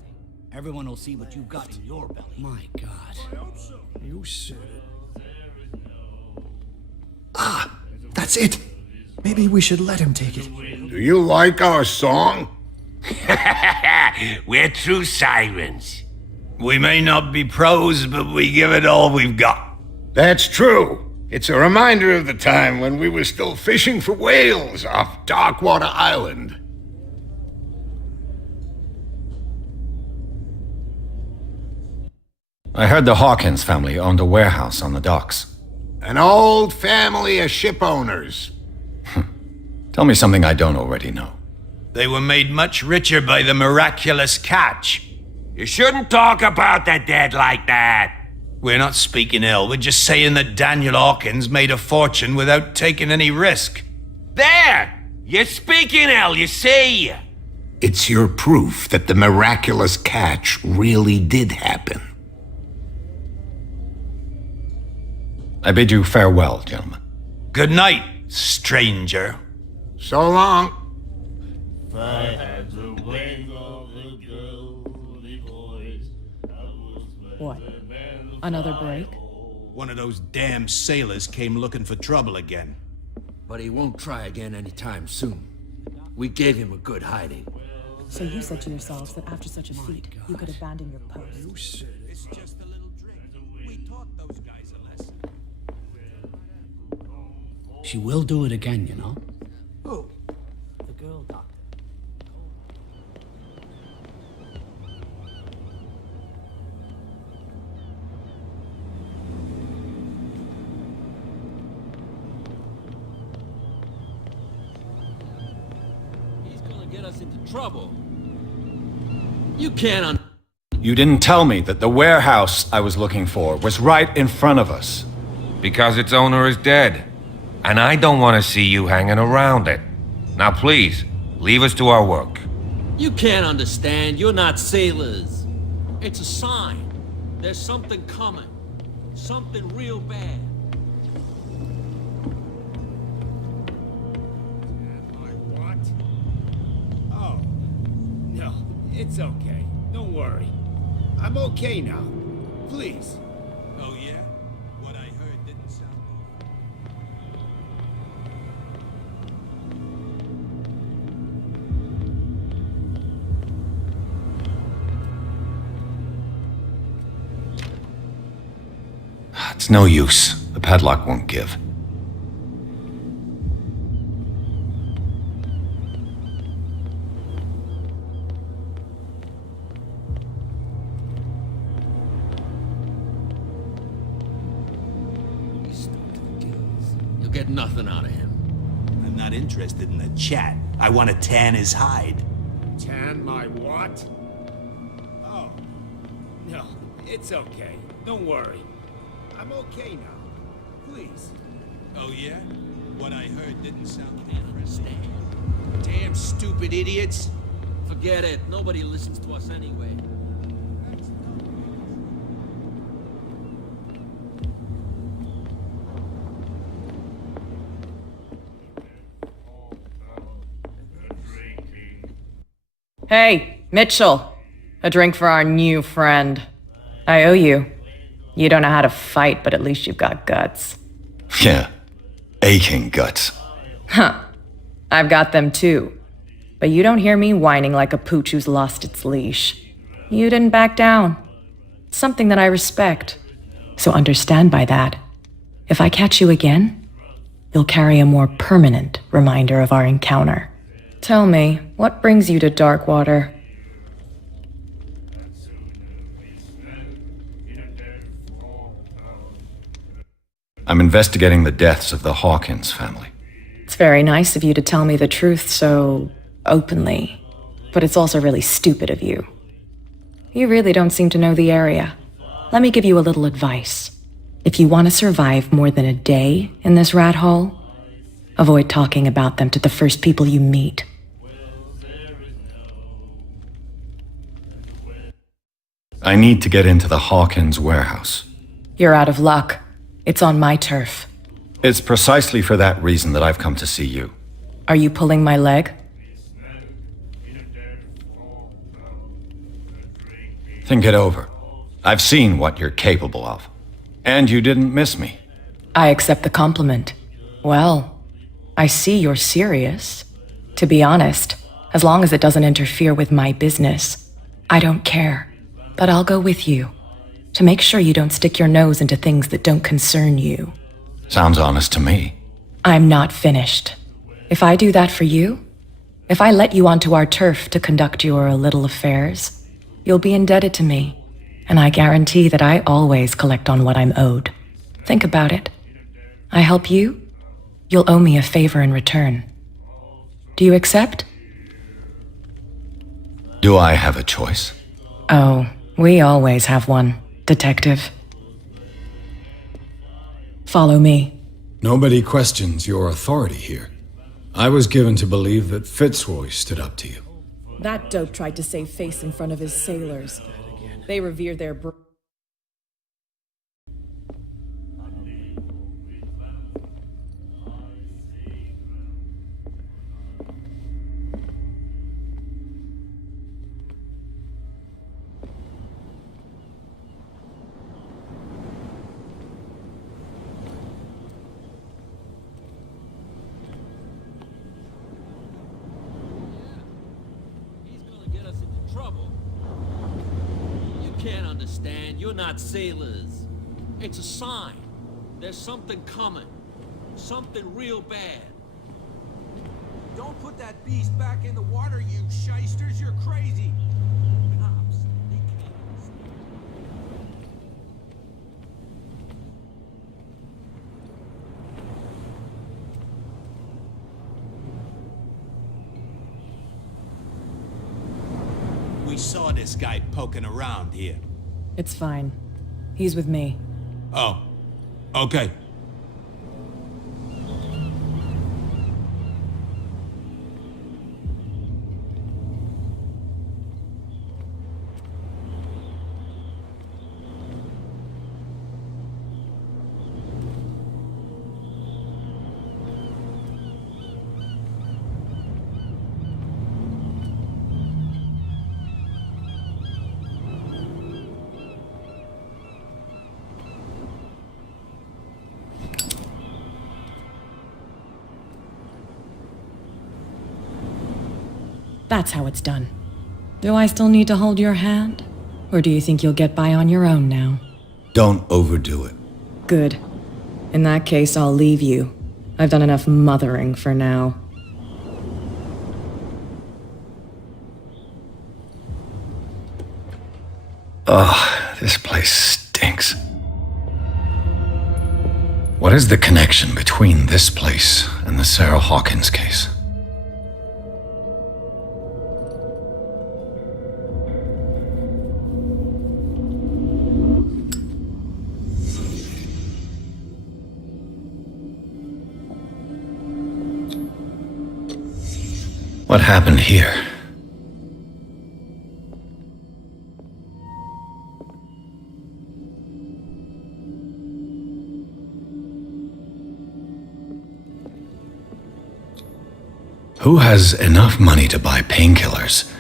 everyone will see what you've got in your belly. My God. I hope so. You said it. Ah, that's it. Maybe we should let him take it. Do you like our song? We're true sirens. We may not be pros, but we give it all we've got. That's true. It's a reminder of the time when we were still fishing for whales off Darkwater Island. I heard the Hawkins family owned a warehouse on the docks. An old family of ship owners. Tell me something I don't already know. They were made much richer by the miraculous catch. You shouldn't talk about the dead like that. We're not speaking ill, we're just saying that Daniel Hawkins made a fortune without taking any risk. There! You're speaking ill, you see? It's your proof that the miraculous catch really did happen. I bid you farewell, gentlemen. Good night, stranger. So long. If I had the wings of the girly voice, What? Another break? One of those damn sailors came looking for trouble again. But he won't try again anytime soon. We gave him a good hiding. So you said to yourselves that after such a feat, you could abandon your post. It's just a little drink. We taught those guys a lesson. She will do it again, you know? Who? The girl doctor. He's gonna get us into trouble. You can't You didn't tell me that the warehouse I was looking for was right in front of us. Because its owner is dead. And I don't want to see you hanging around it. Now please, leave us to our work. You can't understand. You're not sailors. It's a sign. There's something coming. Something real bad. What? Oh. No, it's okay. Don't worry. I'm okay now. Please. Oh, yeah? What I heard didn't sound It's no use. The padlock won't give. You'll get nothing out of him. I'm not interested in a chat. I want to tan his hide. Tan my what? Oh. No, it's okay. Don't worry. I'm okay now. Please. Oh, yeah? What I heard didn't sound interesting. Damn stupid idiots. Forget it. Nobody listens to us anyway. Hey, Mitchell. A drink for our new friend. I owe you. You don't know how to fight, but at least you've got guts. Yeah. Aching guts. Huh. I've got them too. But you don't hear me whining like a pooch who's lost its leash. You didn't back down. Something that I respect. So understand by that. If I catch you again, you'll carry a more permanent reminder of our encounter. Tell me, what brings you to Darkwater? I'm investigating the deaths of the Hawkins family. It's very nice of you to tell me the truth so openly, but it's also really stupid of you. You really don't seem to know the area. Let me give you a little advice. If you want to survive more than a day in this rat hole, avoid talking about them to the first people you meet. I need to get into the Hawkins warehouse. You're out of luck. It's on my turf. It's precisely for that reason that I've come to see you. Are you pulling my leg? Think it over. I've seen what you're capable of. And you didn't miss me. I accept the compliment. Well, I see you're serious. To be honest, as long as it doesn't interfere with my business, I don't care. But I'll go with you, to make sure you don't stick your nose into things that don't concern you. Sounds honest to me. I'm not finished. If I do that for you, if I let you onto our turf to conduct your little affairs, you'll be indebted to me, and I guarantee that I always collect on what I'm owed. Think about it. I help you, you'll owe me a favor in return. Do you accept? Do I have a choice? Oh, we always have one, Detective. Follow me. Nobody questions your authority here. I was given to believe that Fitzroy stood up to you. That dope tried to save face in front of his sailors. They revere their Can't understand. You're not sailors. It's a sign. There's something coming. Something real bad. Don't put that beast back in the water, you shysters. You're crazy. Cops, they can't understand. We saw this guy poking around here. It's fine. He's with me. Oh, okay. That's how it's done. Do I still need to hold your hand? Or do you think you'll get by on your own now? Don't overdo it. Good. In that case, I'll leave you. I've done enough mothering for now. Ugh, this place stinks. What is the connection between this place and the Sarah Hawkins case? What happened here? Who has enough money to buy painkillers,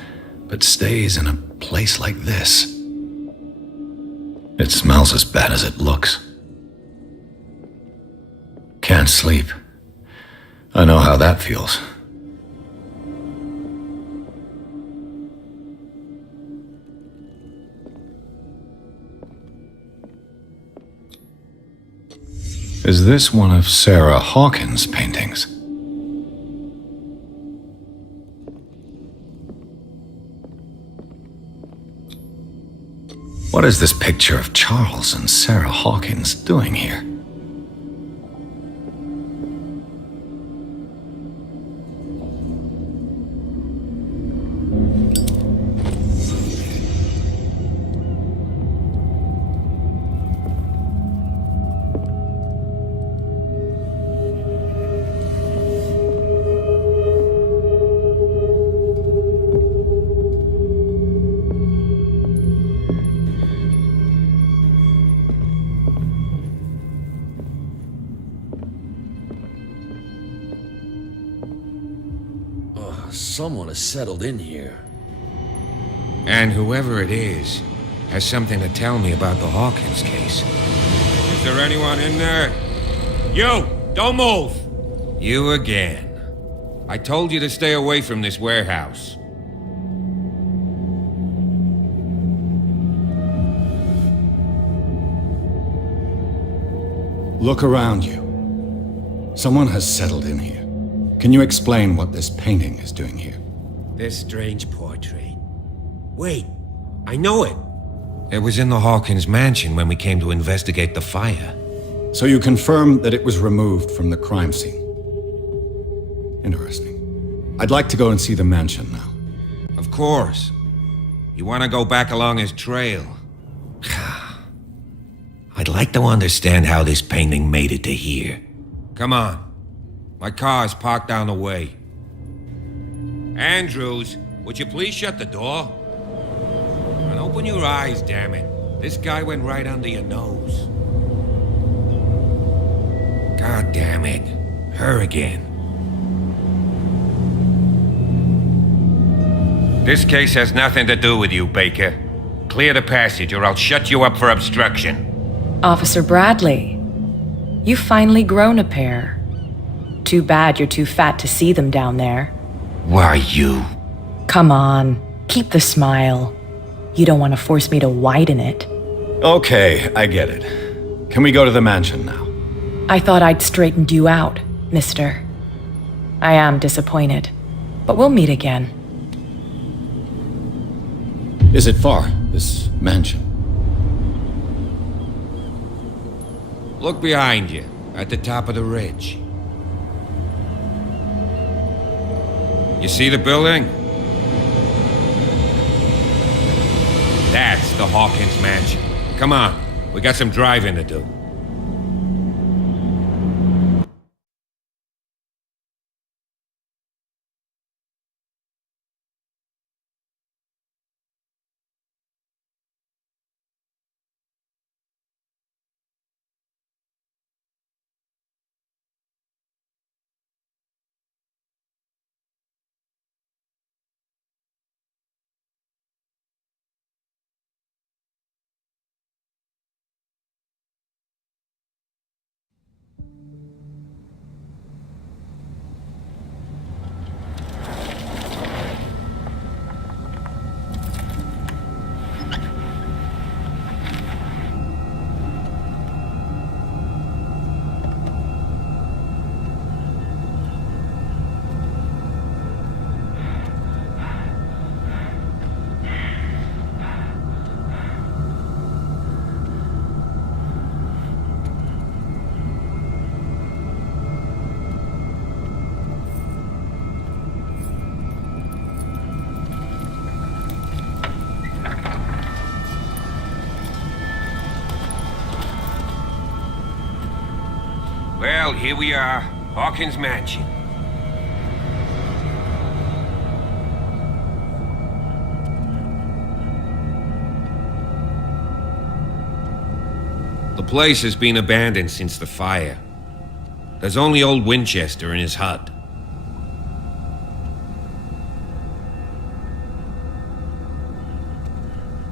but stays in a place like this? It smells as bad as it looks. Can't sleep. I know how that feels. Is this one of Sarah Hawkins' paintings? What is this picture of Charles and Sarah Hawkins doing here? Someone has settled in here. And whoever it is has something to tell me about the Hawkins case. Is there anyone in there? You! Don't move! You again. I told you to stay away from this warehouse. Look around you. Someone has settled in here. Can you explain what this painting is doing here? This strange portrait. Wait, I know it. It was in the Hawkins mansion when we came to investigate the fire. So you confirm that it was removed from the crime scene? Interesting. I'd like to go and see the mansion now. Of course. You want to go back along his trail? I'd like to understand how this painting made it to here. Come on. My car is parked down the way. Andrews, would you please shut the door? And open your eyes, damn it. This guy went right under your nose. God damn it. Her again. This case has nothing to do with you, Baker. Clear the passage or I'll shut you up for obstruction. Officer Bradley, you've finally grown a pair. Too bad you're too fat to see them down there. Why, you... Come on, keep the smile. You don't want to force me to widen it. Okay, I get it. Can we go to the mansion now? I thought I'd straightened you out, mister. I am disappointed, but we'll meet again. Is it far, this mansion? Look behind you, at the top of the ridge. You see the building? That's the Hawkins mansion. Come on, we got some driving to do. Well, here we are, Hawkins Mansion. The place has been abandoned since the fire. There's only old Winchester in his hut.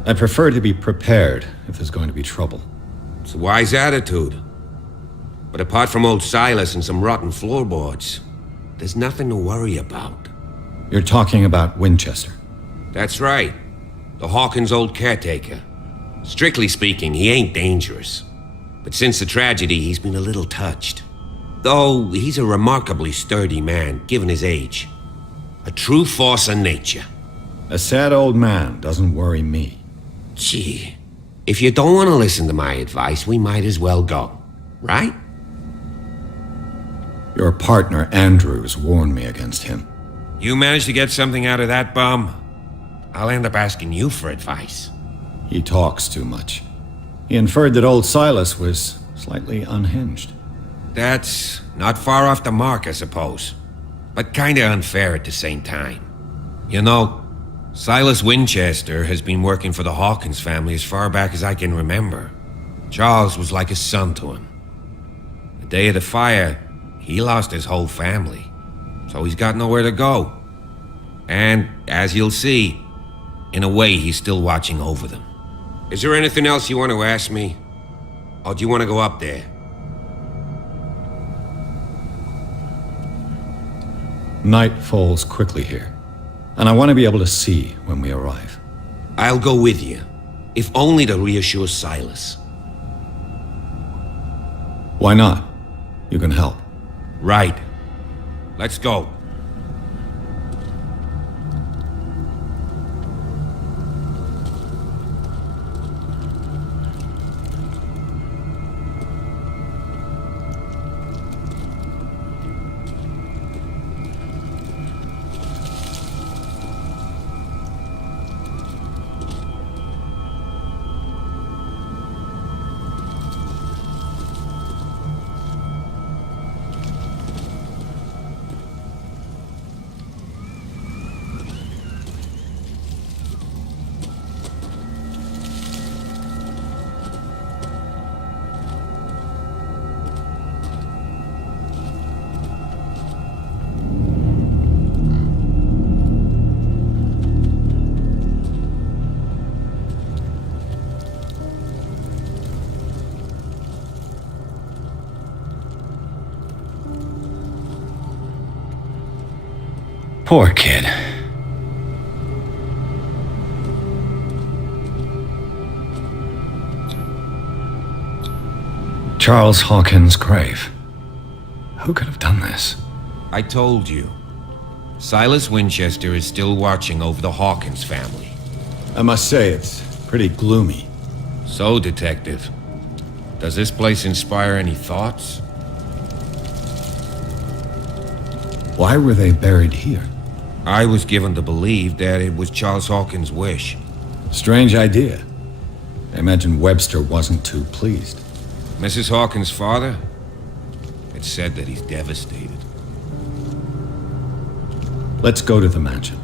I prefer to be prepared if there's going to be trouble. It's a wise attitude. But apart from old Silas and some rotten floorboards, there's nothing to worry about. You're talking about Winchester? That's right. The Hawkins' old caretaker. Strictly speaking, he ain't dangerous. But since the tragedy, he's been a little touched. Though he's a remarkably sturdy man, given his age. A true force of nature. A sad old man doesn't worry me. Gee, if you don't want to listen to my advice, we might as well go. Right? Your partner, Andrews, warned me against him. You managed to get something out of that bum? I'll end up asking you for advice. He talks too much. He inferred that old Silas was slightly unhinged. That's not far off the mark, I suppose. But kinda unfair at the same time. You know, Silas Winchester has been working for the Hawkins family as far back as I can remember. Charles was like a son to him. The day of the fire, he lost his whole family, so he's got nowhere to go. And, as you'll see, in a way, he's still watching over them. Is there anything else you want to ask me? Or do you want to go up there? Night falls quickly here, and I want to be able to see when we arrive. I'll go with you, if only to reassure Silas. Why not? You can help. Right. Let's go. Poor kid. Charles Hawkins' grave. Who could have done this? I told you. Silas Winchester is still watching over the Hawkins family. I must say, it's pretty gloomy. So, Detective, does this place inspire any thoughts? Why were they buried here? I was given to believe that it was Charles Hawkins' wish. Strange idea. I imagine Webster wasn't too pleased. Mrs. Hawkins' father? It's said that he's devastated. Let's go to the mansion.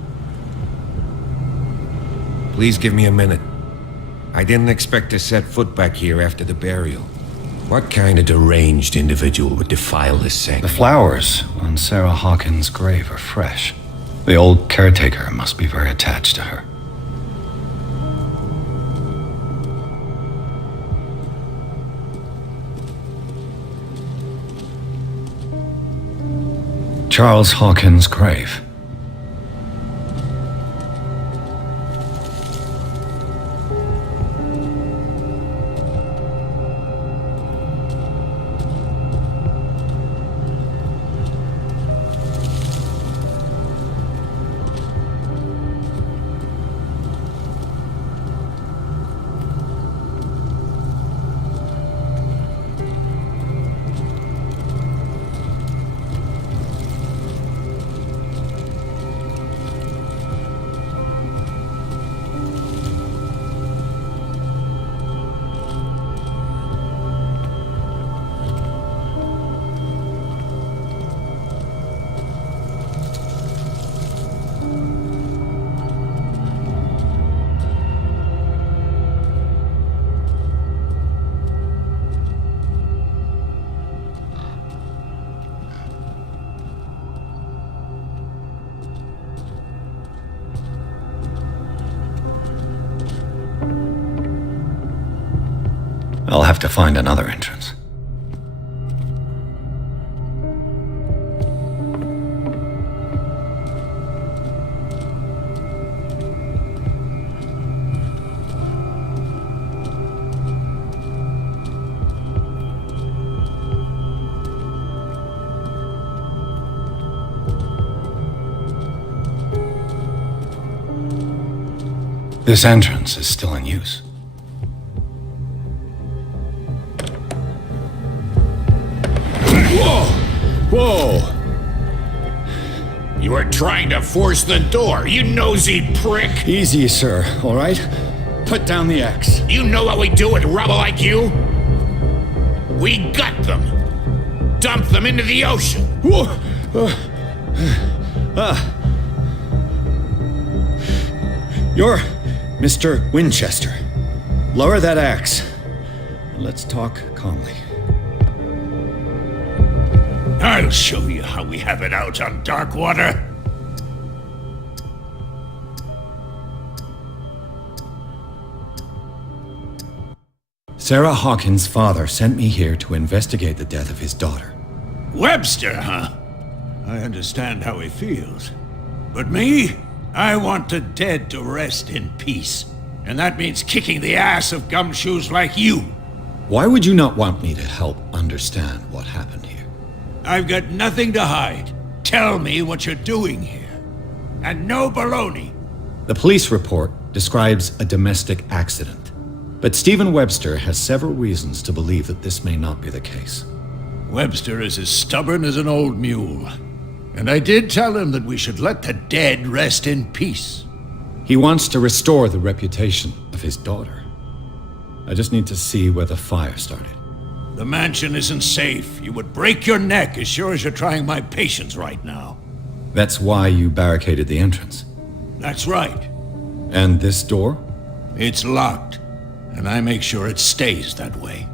Please give me a minute. I didn't expect to set foot back here after the burial. What kind of deranged individual would defile this sanctum? The flowers on Sarah Hawkins' grave are fresh. The old caretaker must be very attached to her. Charles Hawkins' grave. I'll have to find another entrance. This entrance is still in use. Whoa! You were trying to force the door, you nosy prick! Easy, sir, all right? Put down the axe. You know what we do with rubble like you? We gut them. Dump them into the ocean. You're Mr. Winchester. Lower that axe. Let's talk calmly. I'll show you how we have it out on Darkwater. Sarah Hawkins' father sent me here to investigate the death of his daughter. Webster, huh? I understand how he feels. But me? I want the dead to rest in peace. And that means kicking the ass of gumshoes like you. Why would you not want me to help understand what happened here? I've got nothing to hide. Tell me what you're doing here. And no baloney. The police report describes a domestic accident. But Stephen Webster has several reasons to believe that this may not be the case. Webster is as stubborn as an old mule. And I did tell him that we should let the dead rest in peace. He wants to restore the reputation of his daughter. I just need to see where the fire started. The mansion isn't safe. You would break your neck as sure as you're trying my patience right now. That's why you barricaded the entrance. That's right. And this door? It's locked, and I make sure it stays that way.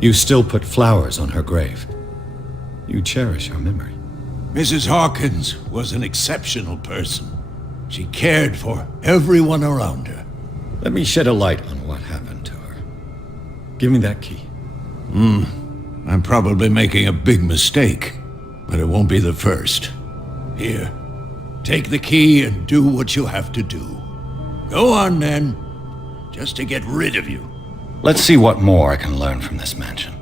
You still put flowers on her grave. You cherish her memory. Mrs. Hawkins was an exceptional person. She cared for everyone around her. Let me shed a light on what happened to her. Give me that key. I'm probably making a big mistake, but it won't be the first. Here, take the key and do what you have to do. Go on, then. Just to get rid of you. Let's see what more I can learn from this mansion.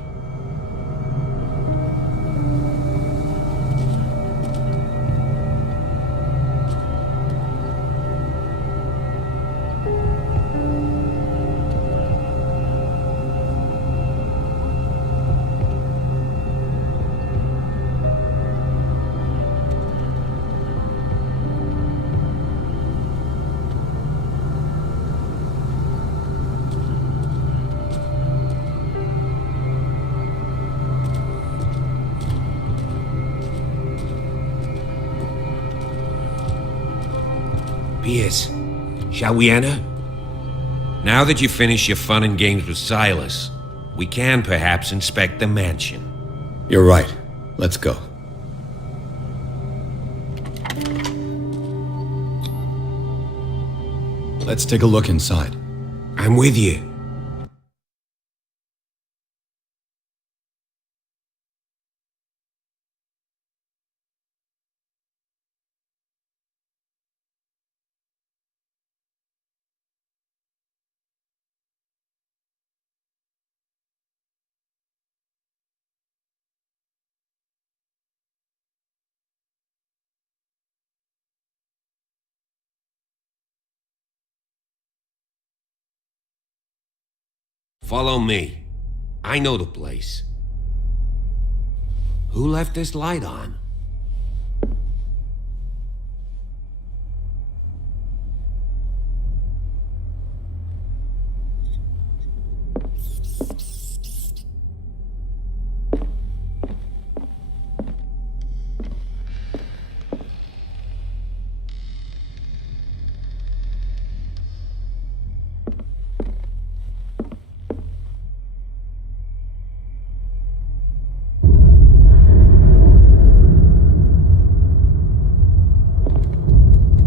Pierce, shall we enter? Now that you've finished your fun and games with Silas, we can perhaps inspect the mansion. You're right. Let's go. Let's take a look inside. I'm with you. Follow me. I know the place. Who left this light on?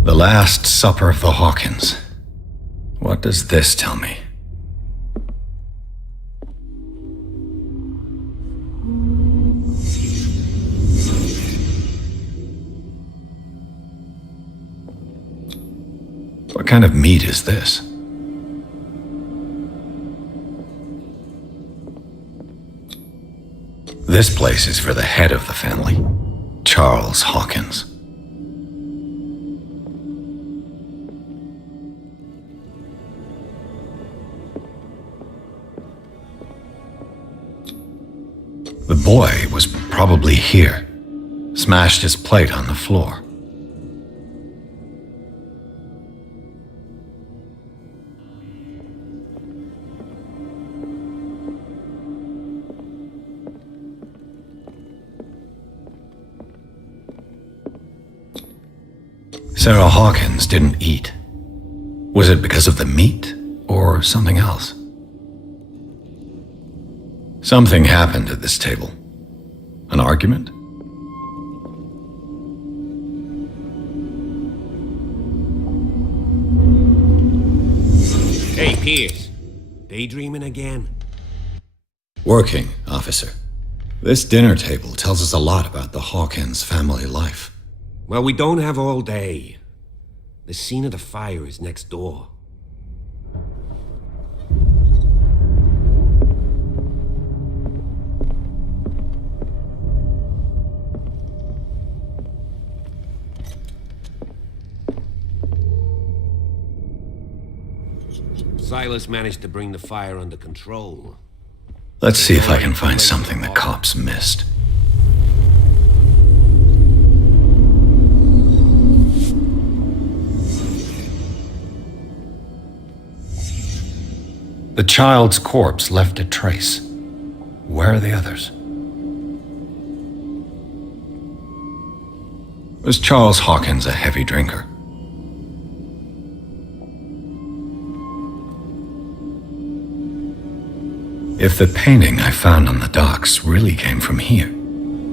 The Last Supper of the Hawkins. What does this tell me? What kind of meat is this? This place is for the head of the family, Charles Hawkins. The boy was probably here, smashed his plate on the floor. Sarah Hawkins didn't eat. Was it because of the meat or something else? Something happened at this table. An argument? Hey, Pierce. Daydreaming again? Working, officer. This dinner table tells us a lot about the Hawkins family life. Well, we don't have all day. The scene of the fire is next door. Silas managed to bring the fire under control. Let's see if I can find something the cops missed. The child's corpse left a trace. Where are the others? Was Charles Hawkins a heavy drinker? If the painting I found on the docks really came from here,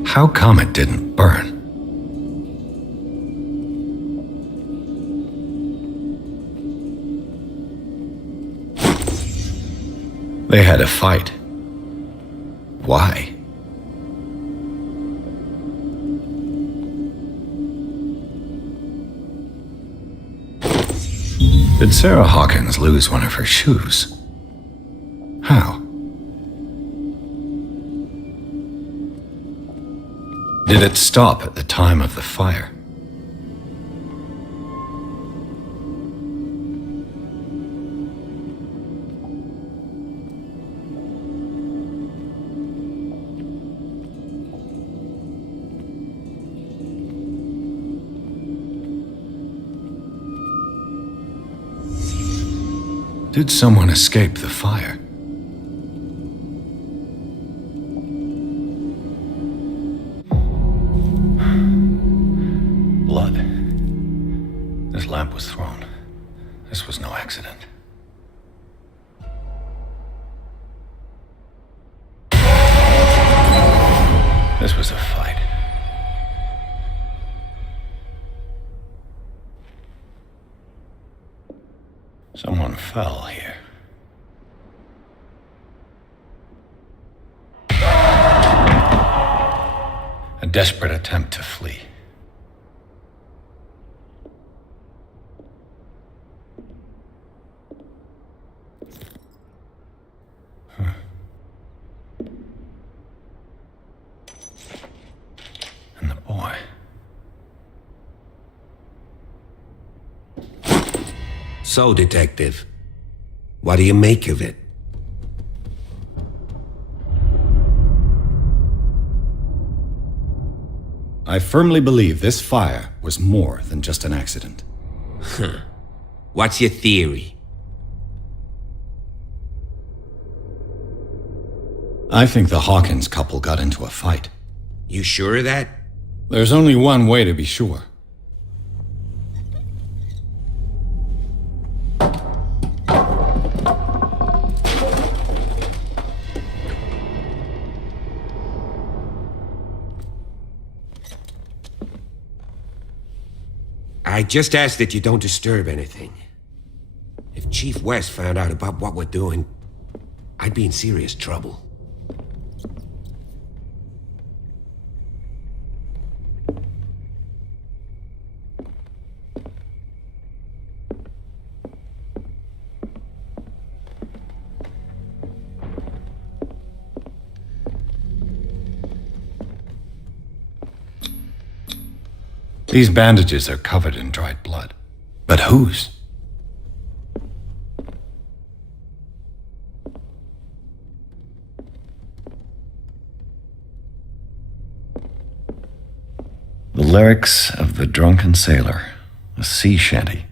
how come it didn't burn? They had a fight. Why? Did Sarah Hawkins lose one of her shoes? How? Did it stop at the time of the fire? Did someone escape the fire? Blood. This lamp was thrown. This was no accident. This was a fight. Someone fell here. A desperate attempt to flee. And the boy. So, Detective, what do you make of it? I firmly believe this fire was more than just an accident. Huh. What's your theory? I think the Hawkins couple got into a fight. You sure of that? There's only one way to be sure. I just ask that you don't disturb anything. If Chief West found out about what we're doing, I'd be in serious trouble. These bandages are covered in dried blood. But whose? The lyrics of the drunken sailor, a sea shanty.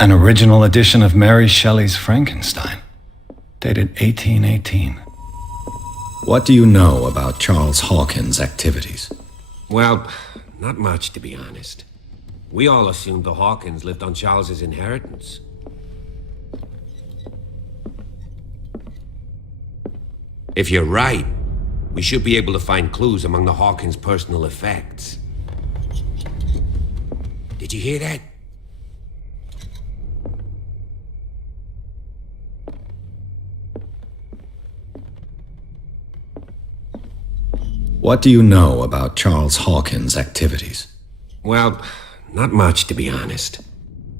An original edition of Mary Shelley's Frankenstein, dated 1818. What do you know about Charles Hawkins' activities? Well, not much, to be honest. We all assumed the Hawkins lived on Charles's inheritance. If you're right, we should be able to find clues among the Hawkins' personal effects. Did you hear that? What do you know about Charles Hawkins' activities? Well, not much, to be honest.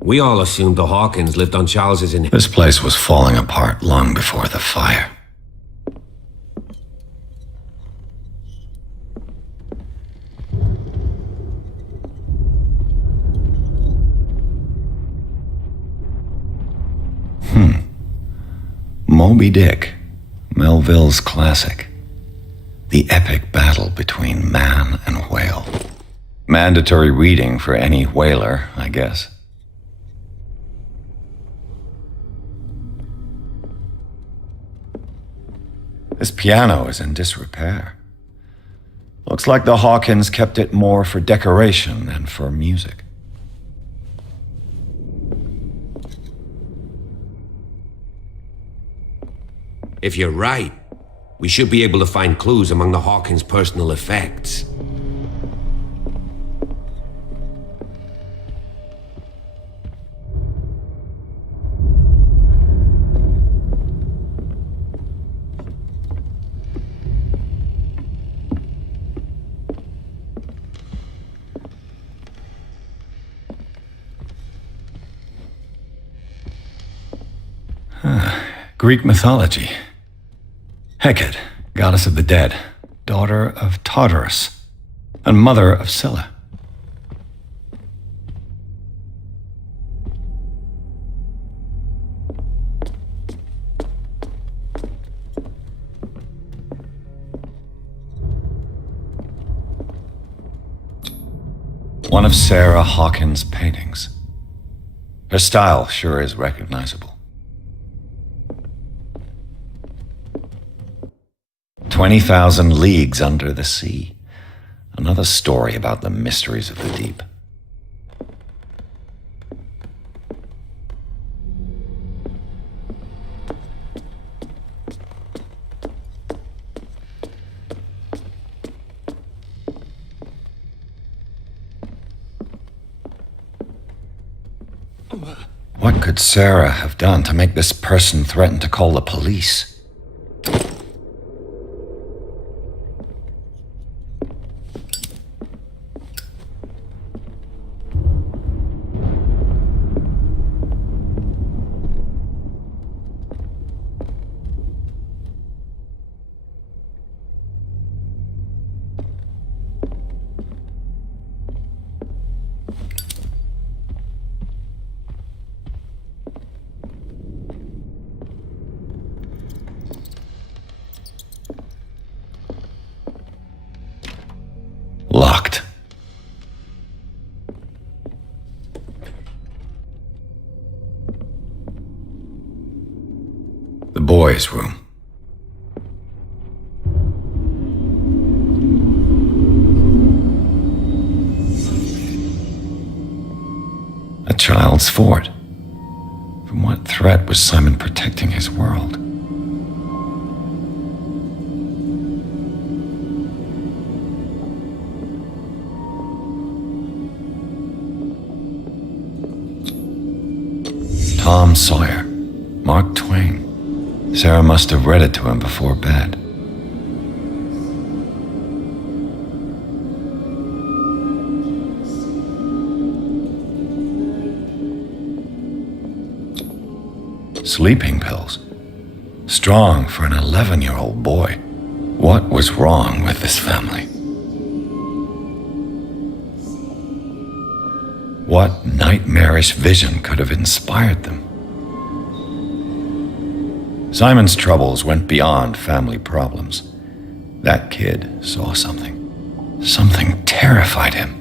We all assumed the Hawkins lived on Charles's inheritance. This place was falling apart long before the fire. Moby Dick, Melville's classic. The epic battle between man and whale. Mandatory reading for any whaler, I guess. This piano is in disrepair. Looks like the Hawkins kept it more for decoration than for music. If you're right, We should be able to find clues among the Hawkins' personal effects. Greek mythology. Hecate, goddess of the dead, daughter of Tartarus, and mother of Scylla. One of Sarah Hawkins' paintings. Her style sure is recognizable. 20,000 Leagues Under the Sea. Another story about the mysteries of the deep. What could Sarah have done to make this person threaten to call the police? Locked. The boys' room. A child's fort. From what threat was Simon protecting his world? Tom Sawyer, Mark Twain. Sarah must have read it to him before bed. Sleeping pills. Strong for an 11-year-old boy. What was wrong with this family? What nightmarish vision could have inspired them? Simon's troubles went beyond family problems. That kid saw something. Something terrified him.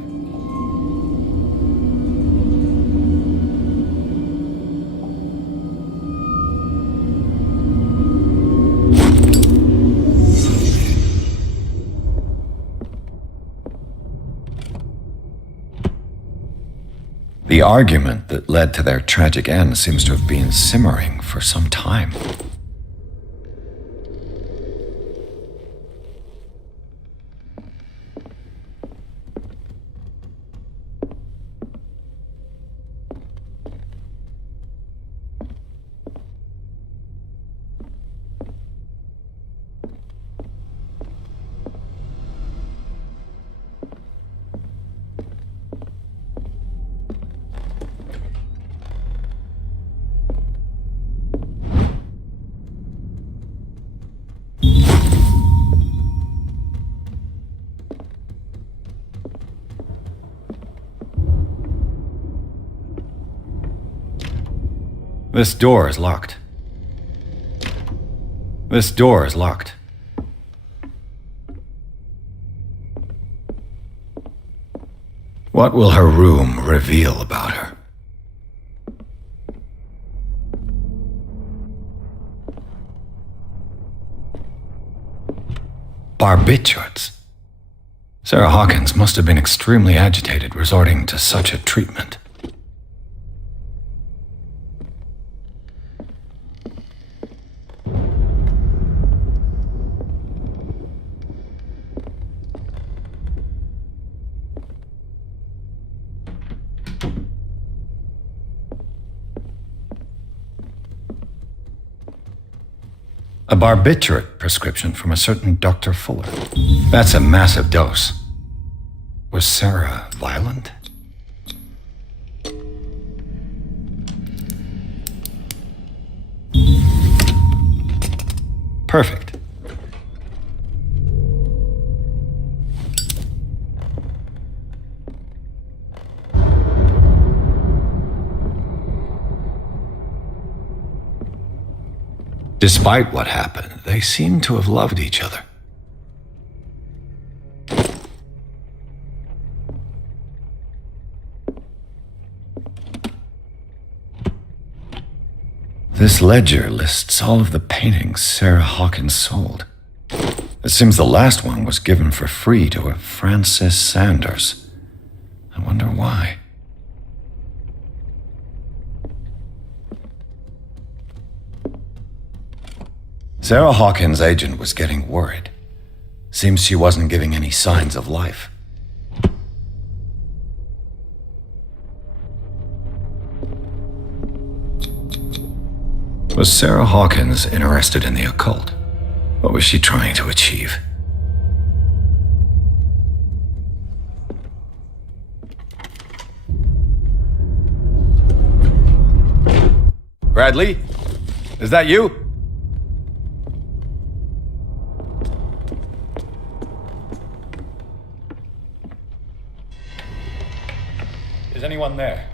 The argument that led to their tragic end seems to have been simmering for some time. This door is locked. This door is locked. What will her room reveal about her? Barbiturates. Sarah Hawkins must have been extremely agitated, resorting to such a treatment. A barbiturate prescription from a certain Dr. Fuller. That's a massive dose. Was Sarah violent? Perfect. Despite what happened, they seem to have loved each other. This ledger lists all of the paintings Sarah Hawkins sold. It seems the last one was given for free to a Francis Sanders. I wonder why. Sarah Hawkins' agent was getting worried. Seems she wasn't giving any signs of life. Was Sarah Hawkins interested in the occult? What was she trying to achieve? Bradley? Is that you? Is anyone there?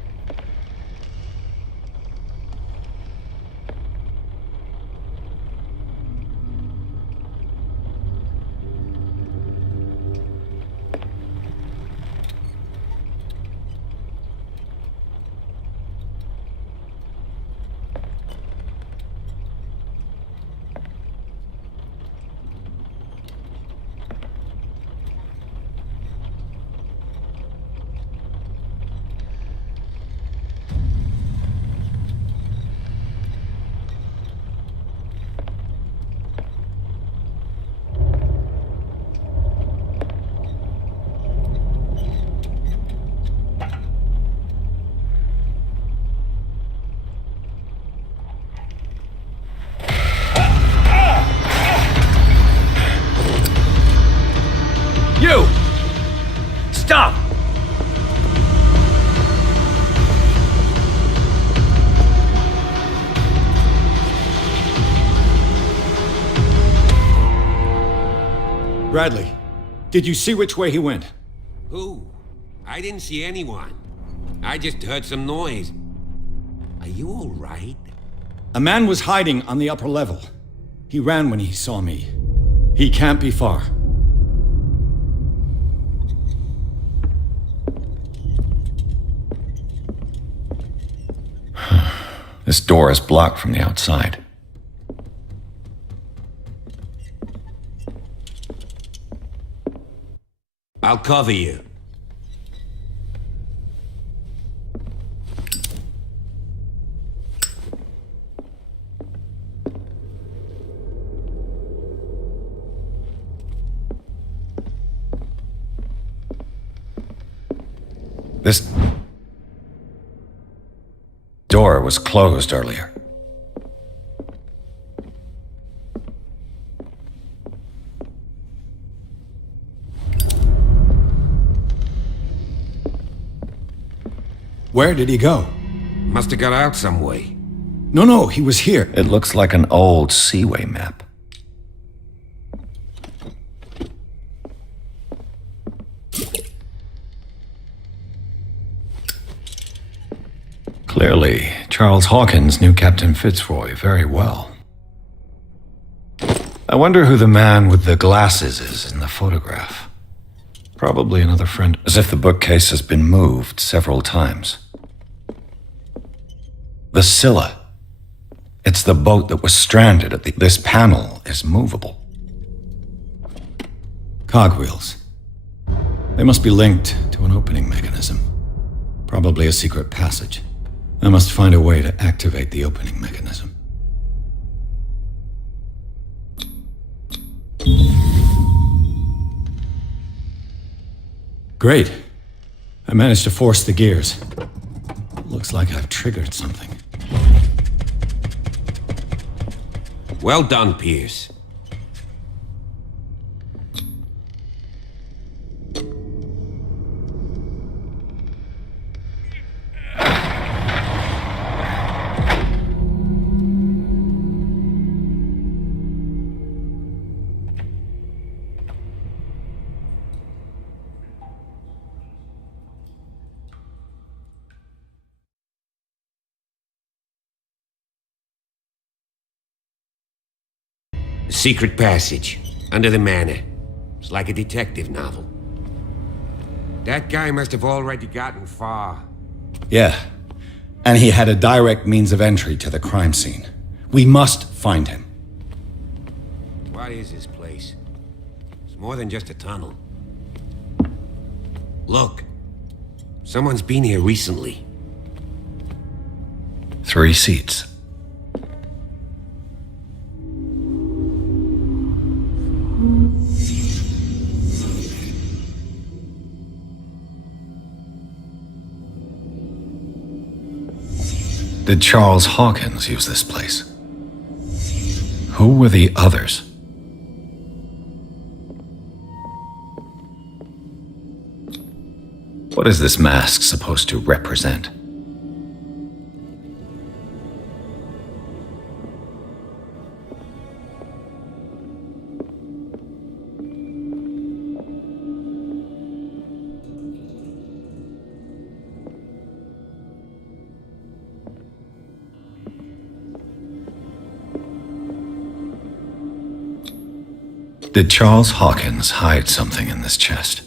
You! Stop! Bradley, did you see which way he went? Who? I didn't see anyone. I just heard some noise. Are you all right? A man was hiding on the upper level. He ran when he saw me. He can't be far. This door is blocked from the outside. I'll cover you. This door was closed earlier. Where did he go? Must have got out some way. No, he was here. It looks like an old seaway map. Clearly, Charles Hawkins knew Captain Fitzroy very well. I wonder who the man with the glasses is in the photograph. Probably another friend, as if the bookcase has been moved several times. The Scylla. It's the boat that was stranded at this panel is movable. Cogwheels. They must be linked to an opening mechanism. Probably a secret passage. I must find a way to activate the opening mechanism. Great. I managed to force the gears. Looks like I've triggered something. Well done, Pierce. Secret passage, under the manor. It's like a detective novel. That guy must have already gotten far. Yeah, and he had a direct means of entry to the crime scene. We must find him. What is this place? It's more than just a tunnel. Look, someone's been here recently. 3 seats. Did Charles Hawkins use this place? Who were the others? What is this mask supposed to represent? Did Charles Hawkins hide something in this chest?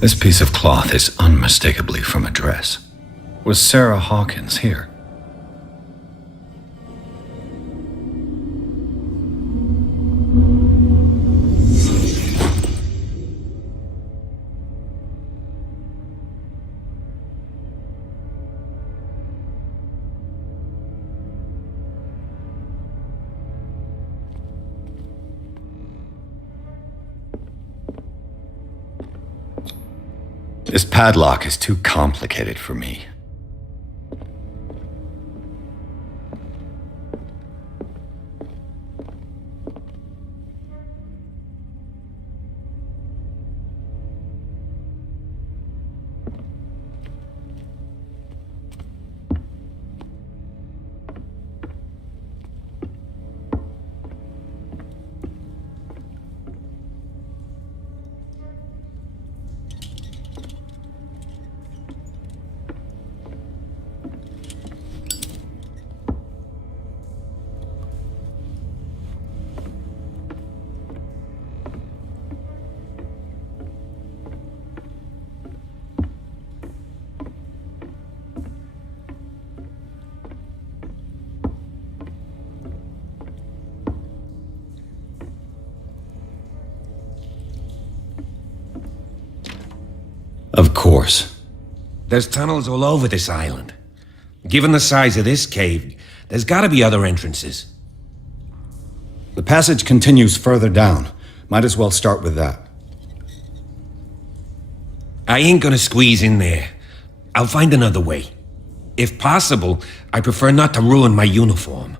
This piece of cloth is unmistakably from a dress. Was Sarah Hawkins here? This padlock is too complicated for me. course. There's tunnels all over this island. Given the size of this cave, there's gotta be other entrances. The passage continues further down. Might as well start with that. I ain't gonna squeeze in there. I'll find another way. If possible, I prefer not to ruin my uniform.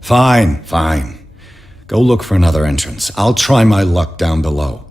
Fine, fine. Go look for another entrance. I'll try my luck down below.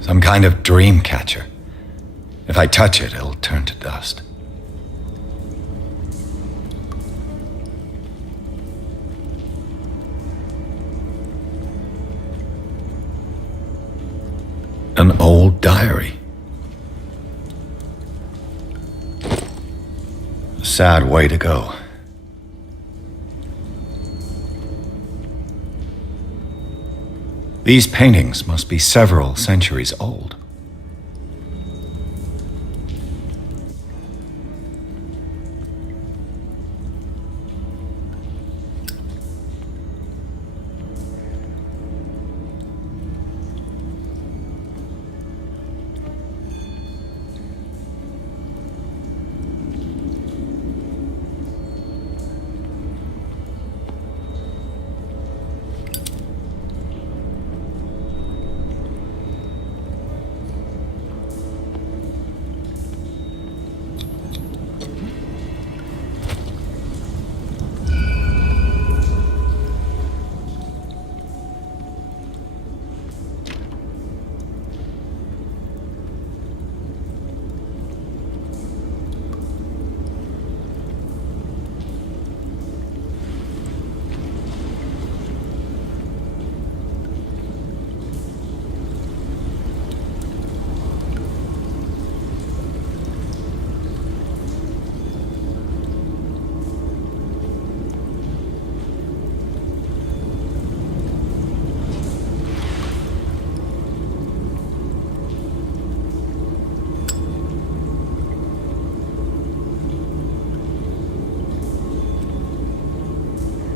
Some kind of dream catcher. If I touch it, it'll turn to dust. An old diary. A sad way to go. These paintings must be several centuries old.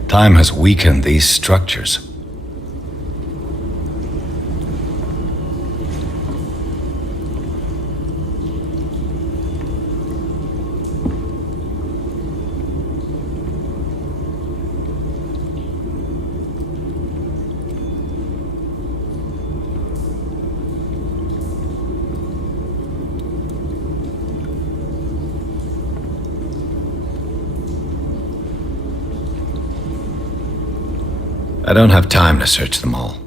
Time has weakened these structures. I don't have time to search them all.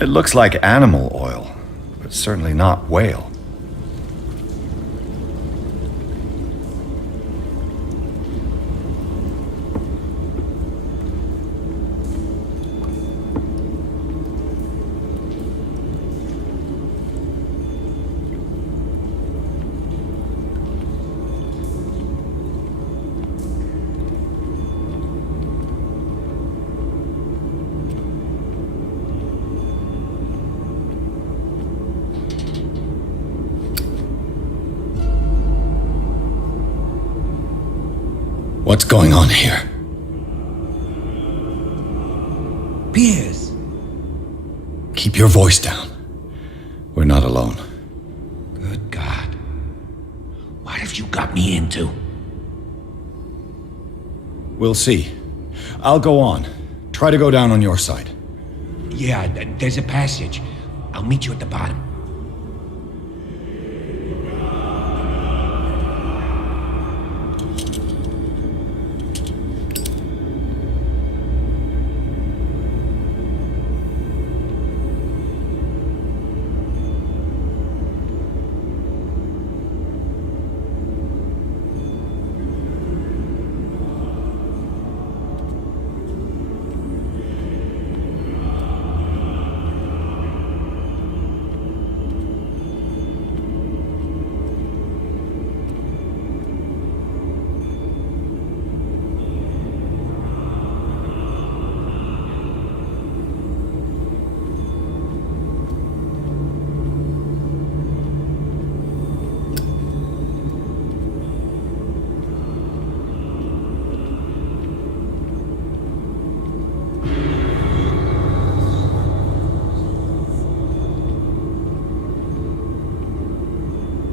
It looks like animal oil, but certainly not whale. What's going on here? Piers! Keep your voice down. We're not alone. Good God. What have you got me into? We'll see. I'll go on. Try to go down on your side. Yeah, there's a passage. I'll meet you at the bottom.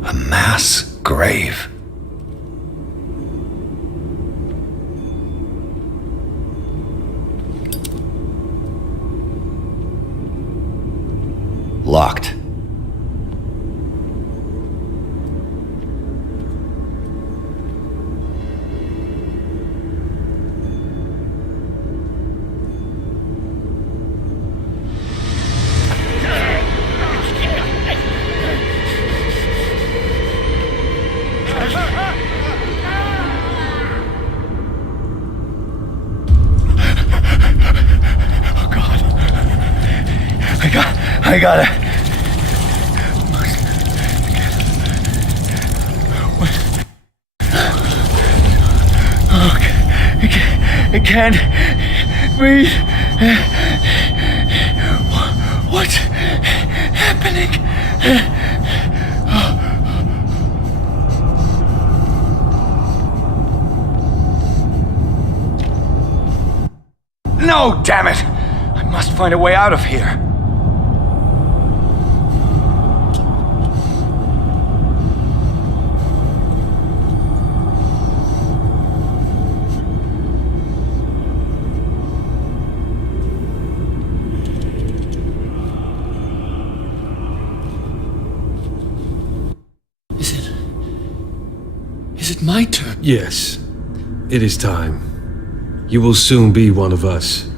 A mass grave. Locked. I got it. Oh, I can't breathe. What's happening? No, damn it! I must find a way out of here. Is it my turn? Yes. It is time. You will soon be one of us,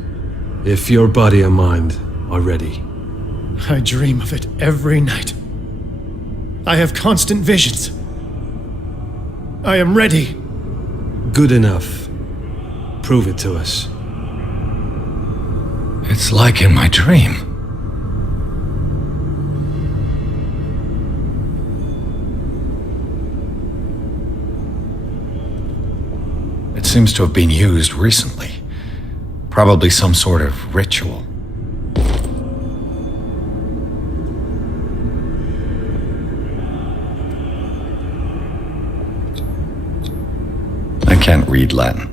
if your body and mind are ready. I dream of it every night. I have constant visions. I am ready. Good enough. Prove it to us. It's like in my dream. It seems to have been used recently. Probably some sort of ritual. I can't read Latin.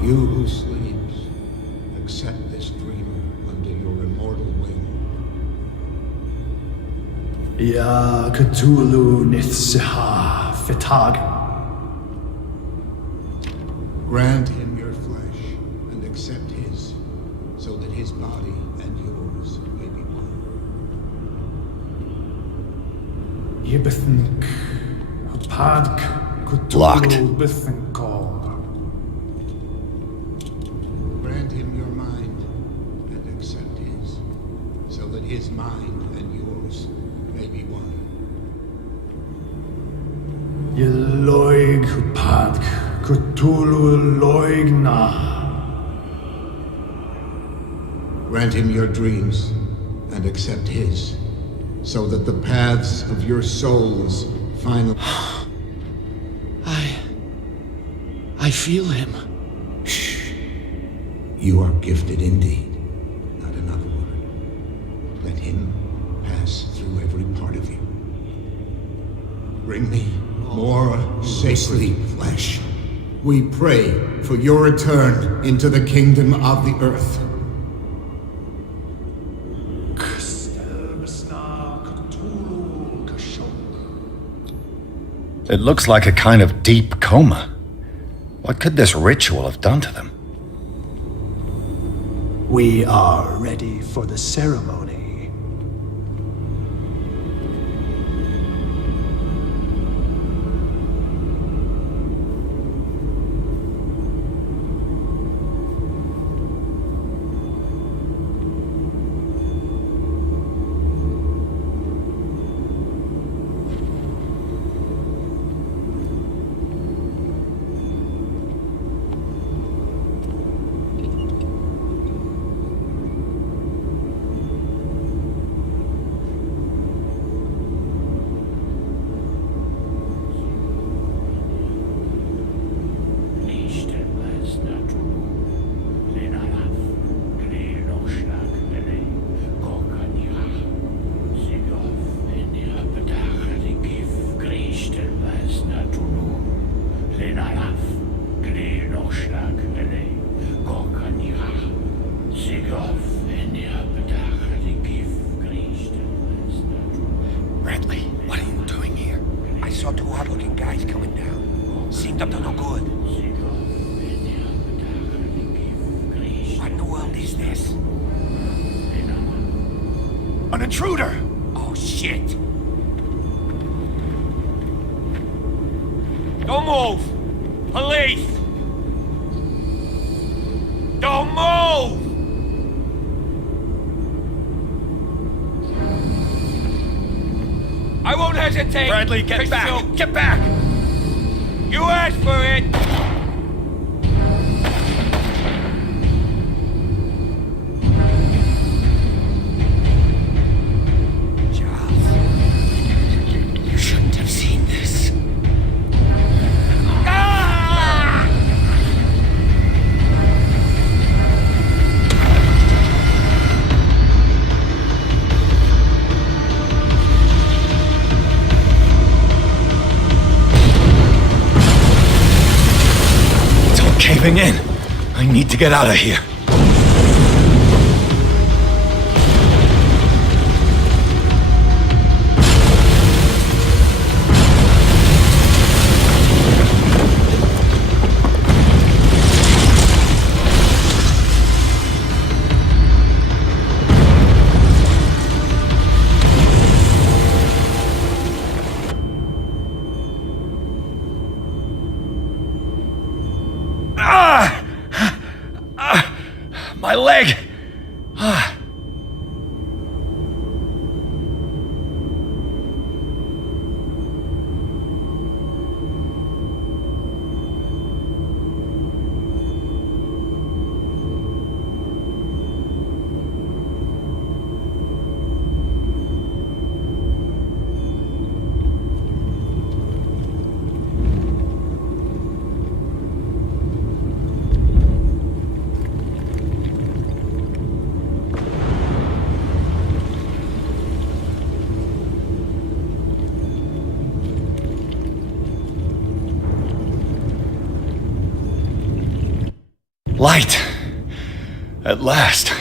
You who sleeps, accept this dreamer under your immortal wing. Ya Cthulhu Nithsiha Fitag. Grant him your flesh and accept his, so that his body and yours may be one. Locked. Grant him your mind and accept his, so that his mind and yours may be one. Yeloig Padk Cthulhu Loigna. Grant him your dreams and accept his, so that the paths of your souls finally... I feel him. Shh. You are gifted indeed. Not another word. Let him pass through every part of you. Bring me more sacred flesh. We pray for your return into the kingdom of the earth. It looks like a kind of deep coma. What could this ritual have done to them? We are ready for the ceremony. Bradley, what are you doing here? I saw two odd-looking guys coming down. Seemed up to no good. What in the world is this? An intruder! Oh, shit! Don't move! Police! Don't move! I won't hesitate! Bradley, get back! Get back! You asked for it! Charles, you shouldn't have seen this. Caving in. I need to get out of here. My leg! Light. At last.